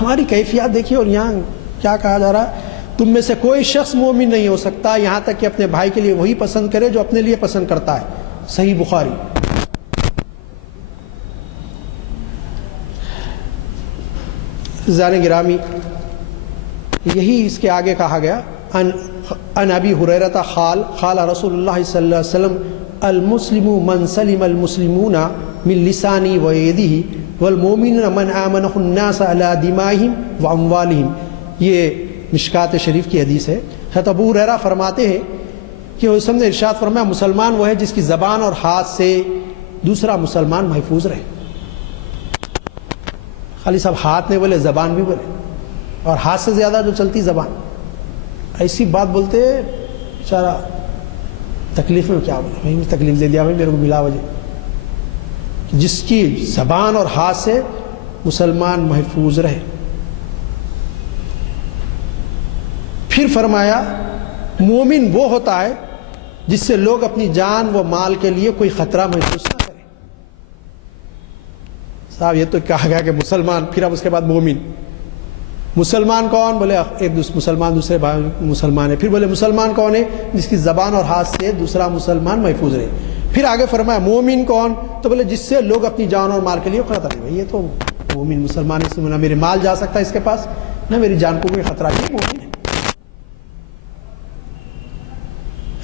ہماری کیفیات دیکھیے۔ اور یہاں کیا کہا جا رہا ہے، تم میں سے کوئی شخص مومن نہیں ہو سکتا یہاں تک کہ اپنے بھائی کے لیے وہی پسند کرے جو اپنے لیے پسند کرتا ہے، صحیح بخاری۔ عزیزان گرامی، یہی اس کے آگے کہا گیا، ان ابی ہریرہ قال رسول اللہ صلی اللہ علیہ وسلم المسلم من سلم المسلمون من لسانه ويده والمؤمنون من آمنه الناس على دمائهم واموالهم۔ یہ مشکات شریف کی حدیث ہے۔ حضرت ابو ہریرہ فرماتے ہیں کہ اس نے ارشاد فرمایا، مسلمان وہ ہے جس کی زبان اور ہاتھ سے دوسرا مسلمان محفوظ رہے۔ خالی صاحب ہاتھ نہیں بولے، زبان بھی بولے، اور ہاتھ سے زیادہ جو چلتی زبان، ایسی بات بولتے بیچارہ تکلیف میں، کیا بولا بھائی، تکلیف دے دیا بھائی میرے کو بلا وجہ، جس کی زبان اور ہاتھ سے مسلمان محفوظ رہے۔ پھر فرمایا، مومن وہ ہوتا ہے جس سے لوگ اپنی جان و مال کے لیے کوئی خطرہ محسوس نہ کریں۔ صاحب یہ تو کہا گیا کہ مسلمان، پھر اب اس کے بعد مومن۔ مسلمان کون؟ بولے ایک مسلمان دوسرے بھائی مسلمان ہے۔ پھر بولے مسلمان کون ہے؟ جس کی زبان اور ہاتھ سے دوسرا مسلمان محفوظ رہے۔ پھر آگے فرمایا مومن کون؟ تو بولے جس سے لوگ اپنی جان اور مال کے لیے خطرہ نہیں۔ بھائی یہ تو مومن مسلمان، اس میں نہ میرے مال جا سکتا اس کے پاس، نہ میری جان کو کوئی خطرہ، یہ مومن ہے۔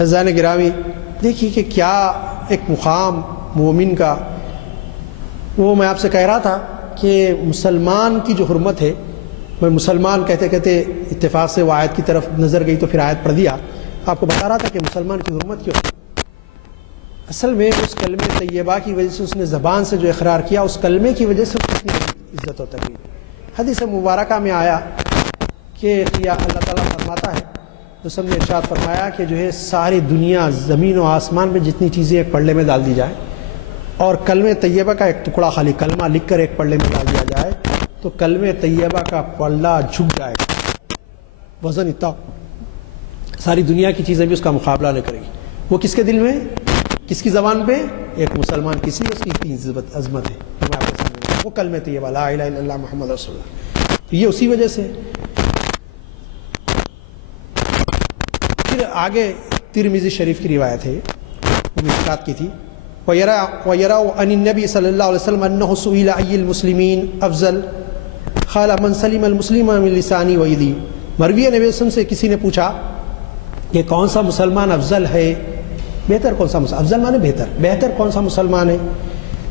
عزیزان گرامی، دیکھیے کہ کیا ایک مقام مومن کا۔ وہ میں آپ سے کہہ رہا تھا کہ مسلمان کی جو حرمت ہے، میں مسلمان کہتے کہتے اتفاق سے وہ آیت کی طرف نظر گئی تو پھر آیت پڑھ دیا۔ آپ کو بتا رہا تھا کہ مسلمان کی حرمت کیوں، اصل میں اس کلمے طیبہ کی وجہ سے، اس نے زبان سے جو اقرار کیا، اس کلمے کی وجہ سے کتنی عزت و تکریم۔ حدیث مبارکہ میں آیا کہ اللہ تعالیٰ فرماتا ہے، رسول نے ارشاد فرمایا کہ جو ہے ساری دنیا، زمین و آسمان میں جتنی چیزیں ایک پلڑے میں ڈال دی جائے، اور کلمہ طیبہ کا ایک ٹکڑا خالی کلمہ لکھ کر ایک پلڑے میں ڈال دیا جائے، تو کلمہ طیبہ کا پلڑا جھک جائے گا، وزن اتنا، ساری دنیا کی چیزیں بھی اس کا مقابلہ نہیں کرے گی۔ وہ کس کے دل میں، کس کی زبان پہ؟ ایک مسلمان، کسی اس کی اتنی عظمت ہے، میں آپ کو سمجھوں، وہ کلمہ طیبہ لا الہ الا اللہ محمد رسول اللہ۔ تو یہ اسی وجہ سے۔ پھر آگے ترمذی شریف کی روایت ہے، وہ مشکات کی تھی، وَيَرَوْا عَنِ النَّبِي صلی اللہ علیہ وسلم أَنَّهُ سُئِلَ أَيُّ الْمُسْلِمِينَ أَفْضَلُ قَالَ مَنْ سَلِمَ الْمُسْلِمُونَ مِنْ لِسَانِهِ وَيَدِهِ۔ مروی نبی صلی اللہ علیہ وسلم سے کسی نے پوچھا کہ کون سا مسلمان افضل ہے، بہتر کون سا مسلمان، افضل مانے بہتر، بہتر کون سا مسلمان ہے؟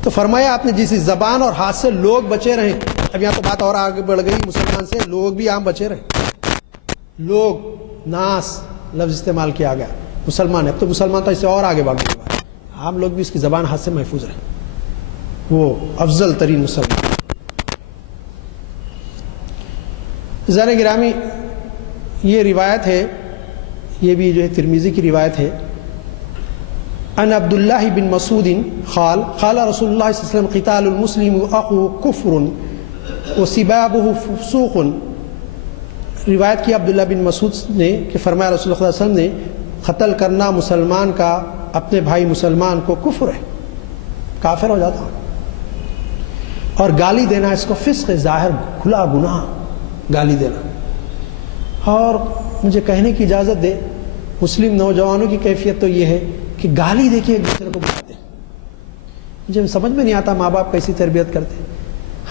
تو فرمایا آپ نے جس زبان اور ہاتھ سے لوگ بچے رہیں۔ اب یہاں تو بات اور آگے بڑھ گئی، مسلمان سے لوگ بھی عام بچے رہیں، لوگ، ناس لفظ استعمال کیا گیا، مسلمان ہے، اب تو مسلمان تو اس سے اور آگے بڑھ گئی، عام لوگ بھی اس کی زبان ہاتھ سے محفوظ رہیں، وہ افضل ترین مسلمان۔ عزیزان گرامی، یہ روایت ہے، یہ بھی جو ہے ترمذی کی روایت ہے، ان عبداللہ بن مسعود قال قال رسول اللہ صلی اللہ علیہ وسلم قتال المسلم اخو کفر وَسِبَابُهُ فُسُوقٌ، روایت کی عبداللہ بن مسعود نے کہ فرمایا رسول اللہ صلی اللہ علیہ وسلم نے قتل کرنا مسلمان کا اپنے بھائی مسلمان کو کفر ہے، کافر ہو جاتا، اور گالی دینا اس کو فسق ہے، ظاہر کھلا گناہ گالی دینا۔ اور مجھے کہنے کی اجازت دے، مسلم نوجوانوں کی کیفیت تو یہ ہے کہ گالی دے کے ایک دوسرے کو بتاتے ہیں۔ مجھے سمجھ میں نہیں آتا ماں باپ کیسی تربیت کرتے ہیں۔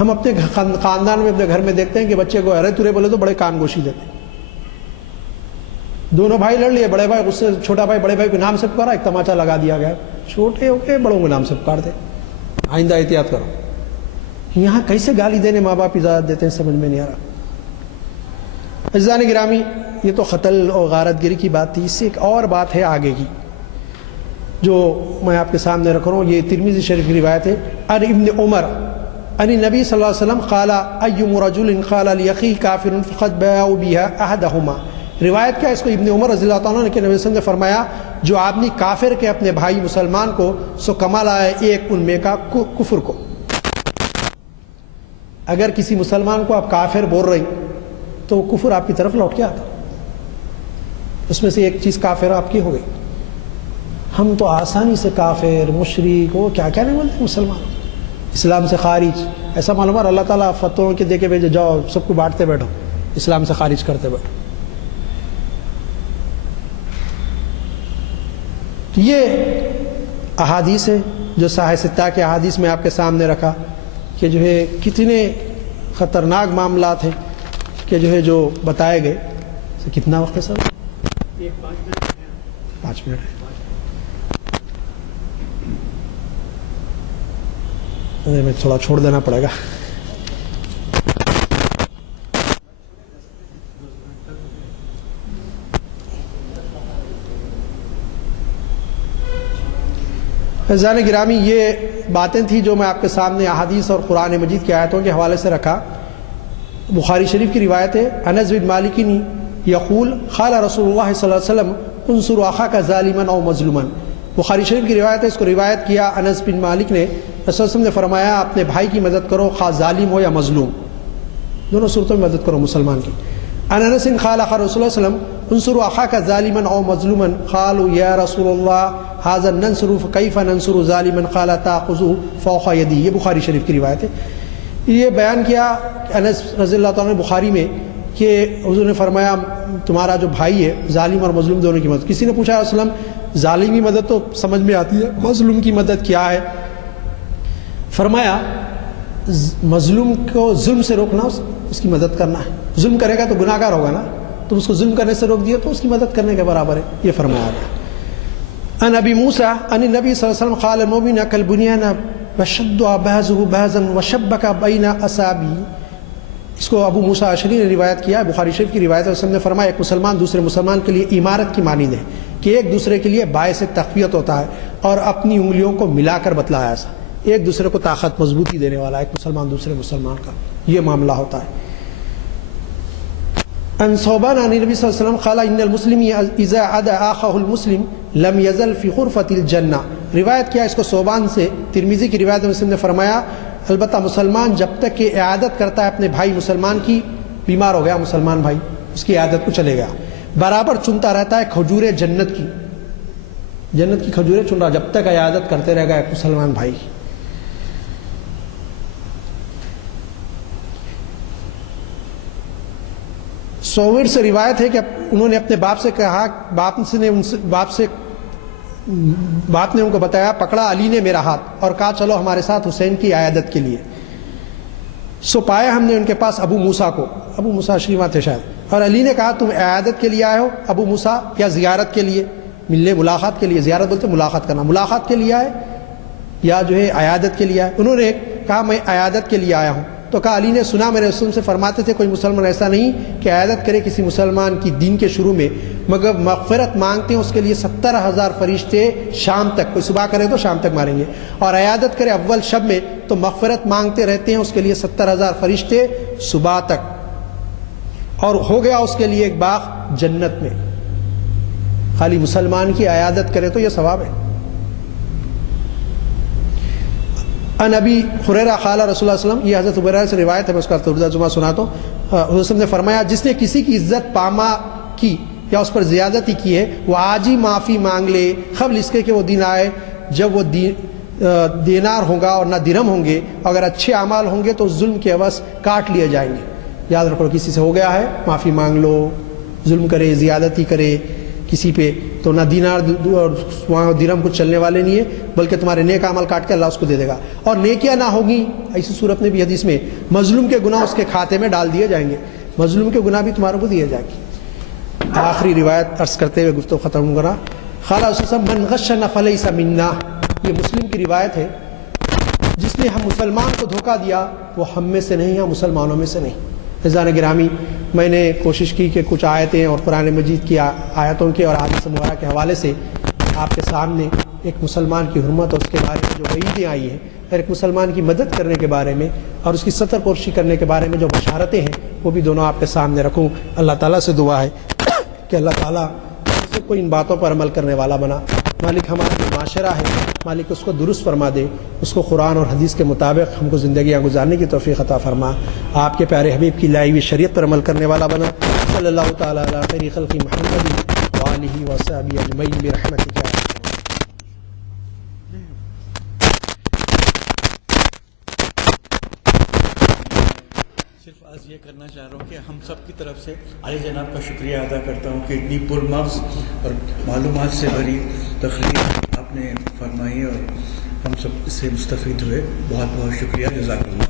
ہم اپنے خاندان میں اپنے گھر میں دیکھتے ہیں کہ بچے کو ارے تورے بولے تو بڑے کان گوشی دیتے ہیں۔ دونوں بھائی لڑ لیے، بڑے بھائی غصے، چھوٹا بھائی بڑے بھائی کو نام سے پکارا، ایک تماچا لگا دیا گیا، چھوٹے ہو کے بڑوں کو نام سے پکار دے، آئندہ احتیاط کرو۔ یہاں کیسے گالی دینے ماں باپ اجازت دیتے ہیں، سمجھ میں نہیں آ رہا۔ عزیزان گرامی، یہ تو قتل اور غارت گری کی بات تھی، اس سے ایک اور بات ہے آگے کی جو میں آپ کے سامنے رکھ رہا ہوں۔ یہ ترمذی شریف کی روایت ہے، ان ابن عمر ان نبی صلی اللہ علیہ وسلم قال ایم رجل قال لاخیہ کافر فقد باء بها احدهما۔ روایت کیا، اس کو ابن عمر رضی اللہ تعالیٰ عنہ کے نبی صلی اللہ علیہ وسلم نے فرمایا جو آدمی کافر کے اپنے بھائی مسلمان کو سو کما لایا ایک ان میں کا کفر کو۔ اگر کسی مسلمان کو آپ کافر بول رہے تو وہ کفر آپ کی طرف لوٹ کے آتا، اس میں سے ایک چیز کافر آپ کی ہو گئی۔ ہم تو آسانی سے کافر، مشرک، وہ کیا کیا نہیں بولتے مسلمان، اسلام سے خارج، ایسا معلوم ہے اللہ تعالیٰ فتووں کے دے کے بھیجے، جاؤ سب کو بانٹتے بیٹھو، اسلام سے خارج کرتے بیٹھو۔ تو یہ احادیث ہے جو صحیح ستہ کے احادیث میں آپ کے سامنے رکھا کہ جو ہے کتنے خطرناک معاملات ہیں کہ جو ہے جو بتائے گئے۔ کتنا وقت ہے سر؟ 5 منٹ ہے۔ میں تھوڑا چھوڑ دینا پڑے گا۔ عزیزان گرامی، یہ باتیں تھیں جو میں آپ کے سامنے احادیث اور قرآن مجید کی آیتوں کے حوالے سے رکھا۔ بخاری شریف کی روایت ہے، انس بن مالک یقول قال رسول اللہ صلی اللہ علیہ وسلم انصر اخاک ظالما او مظلوما۔ بخاری شریف کی روایت ہے، اس کو روایت کیا انس بن مالک نے، رسول اللہ صلی اللہ علیہ وسلم نے فرمایا اپنے بھائی کی مدد کرو، خواہ ظالم ہو یا مظلوم، دونوں صورتوں میں مدد کرو مسلمان کی۔ ان انس قال قال رسول اللہ صلی اللہ علیہ وسلم انصر اخاک ظالما او مظلوما قالوا یا رسول اللہ هذا ننصر فكيف ننصر ظالما قال تاخذوا فوق يدي۔ یہ بخاری شریف کی روایت ہے۔ یہ بیان کیا انس رضی اللہ تعالیٰ نے بخاری میں کہ حضور نے فرمایا تمہارا جو بھائی ہے ظالم اور مظلوم دونوں کی مدد۔ کسی نے پوچھا رسول اللہ ظالم کی مدد تو سمجھ میں آتی ہے، مظلوم کی مدد کیا ہے؟ فرمایا مظلوم کو ظلم سے روکنا، اس کی مدد کرنا ہے۔ ظلم کرے گا تو گناہ گار ہوگا نا، تم اس کو ظلم کرنے سے روک دیا تو اس کی مدد کرنے کے برابر ہے، یہ فرمایا گیا۔ ان ابی موسیٰ ان النبی صلی اللہ علیہ وسلم قال المؤمن كالبنيان وشد بعضه بعضا وشبك بين اصابعه۔ اس کو ابو موسیٰ اشعری نے روایت کیا، بخاری شریف کی روایت ہے، اس نے فرمایا ایک مسلمان دوسرے مسلمان کے لیے عمارت کی مانند ہے کہ ایک دوسرے کے لیے باعث تقویت ہوتا ہے، اور اپنی انگلیوں کو ملا کر بتلایا ایسا ایک دوسرے کو طاقت مضبوطی دینے والا ایک مسلمان دوسرے مسلمان کا یہ معاملہ ہوتا ہے۔ ان ثوبان عن نبی صلی اللہ علیہ وسلم قال ان المسلم اذا عدا اخاه المسلم لم يزل في غرفة الجنہ۔ روایت کیا اس کو ثوبان سے، ترمذی کی روایت میں مسلم نے فرمایا البتہ مسلمان جب تک کہ عیادت کرتا ہے اپنے بھائی مسلمان کی، بیمار ہو گیا مسلمان بھائی، اس کی عیادت کو چلے گیا، برابر چنتا رہتا ہے کھجوریں جنت کی، جنت کی کھجوریں چن رہا جب تک عیادت کرتے رہے گا ایک مسلمان بھائی۔ سوویر سے روایت ہے کہ انہوں نے اپنے باپ سے کہا، باپ نے ان کو بتایا، پکڑا علی نے میرا ہاتھ اور کہا چلو ہمارے ساتھ حسین کی عیادت کے لیے۔ سو پایا ہم نے ان کے پاس ابو موسیٰ کو، ابو موسیٰ شریفہ تھے شاید، اور علی نے کہا تم عیادت کے لیے آئے ہو ابو موسیٰ یا زیارت کے لیے، ملنے ملاقات کے لیے، زیارت بولتے ملاقات کرنا، ملاقات کے لیے آئے یا جو ہے عیادت کے لیے آئے؟ انہوں نے کہا میں عیادت کے لیے آیا ہوں۔ تو کہا علی نے سنا میرے رسول سے فرماتے تھے کوئی مسلمان ایسا نہیں کہ عیادت کرے کسی مسلمان کی دین کے شروع میں مگر مغفرت مانگتے ہیں اس کے لیے 70,000 فرشتے شام تک، کوئی صبح کرے تو شام تک ماریں گے، اور عیادت کرے اول شب میں تو مغفرت مانگتے رہتے ہیں اس کے لیے 70,000 فرشتے صبح تک، اور ہو گیا اس کے لیے ایک باغ جنت میں۔ خالی مسلمان کی عیادت کرے تو یہ ثواب ہے۔ ان ابی ہریرہ قال رسول اللہ صلی اللہ علیہ وسلم، یہ حضرت ہریرہ سے روایت ہے، میں اس کا ترجمہ سناتا ہوں۔ حضرت صلی اللہ علیہ وسلم نے فرمایا جس نے کسی کی عزت پامہ کی یا اس پر زیادتی کی ہے وہ آج ہی معافی مانگ لے قبل اس کے کہ وہ دن آئے جب وہ دینار ہوگا اور نہ درہم ہوں گے، اگر اچھے اعمال ہوں گے تو ظلم کے عوض کاٹ لیے جائیں گے۔ یاد رکھو کسی سے ہو گیا ہے معافی مانگ لو، ظلم کرے زیادتی کرے کسی پہ تو نہ دینار اور وہاں درہم کچھ چلنے والے نہیں ہے، بلکہ تمہارے نیک عمل کاٹ کے اللہ اس کو دے دے گا، اور نیکیاں نہ ہوگی ایسی صورت میں بھی حدیث میں مظلوم کے گناہ اس کے کھاتے میں ڈال دیے جائیں گے، مظلوم کے گناہ بھی تمہارے کو دیے جائیں گے۔ آخری روایت عرض کرتے ہوئے گفتگو ختم کرا، قال رسول اللہ من غشنا فلیس منا، یہ مسلم کی روایت ہے، جس نے ہم مسلمان کو دھوکہ دیا وہ ہم میں سے نہیں، ہم مسلمانوں میں سے نہیں۔ عزیزان گرامی، میں نے کوشش کی کہ کچھ آیتیں اور قرآن مجید کی آیتوں کے اور حدیث مبارکہ کے حوالے سے آپ کے سامنے ایک مسلمان کی حرمت اور اس کے بارے میں جو وعیدیں آئی ہیں اور ایک مسلمان کی مدد کرنے کے بارے میں اور اس کی ستر پوشی کرنے کے بارے میں جو بشارتیں ہیں وہ بھی دونوں آپ کے سامنے رکھوں۔ اللہ تعالیٰ سے دعا ہے کہ اللہ تعالیٰ سب کو ان باتوں پر عمل کرنے والا بنا۔ مالک ہمارا جو معاشرہ ہے مالک اس کو درست فرما دے، اس کو قرآن اور حدیث کے مطابق ہم کو زندگیاں گزارنے کی توفیق عطا فرما، آپ کے پیارے حبیب کی لائی ہوئی شریعت پر عمل کرنے والا بنا۔ صلی اللہ تعالیٰ علی خیر خلق محمد وآلہ وصحبہ اجمعین برحمتک۔ صرف آج یہ کرنا چاہ رہا ہوں کہ ہم سب کی طرف سے علی جناب کا شکریہ ادا کرتا ہوں کہ اتنی پرمغز اور معلومات سے بھری تقریر آپ نے فرمائی اور ہم سب اس سے مستفید ہوئے۔ بہت بہت شکریہ، جزاک اللہ۔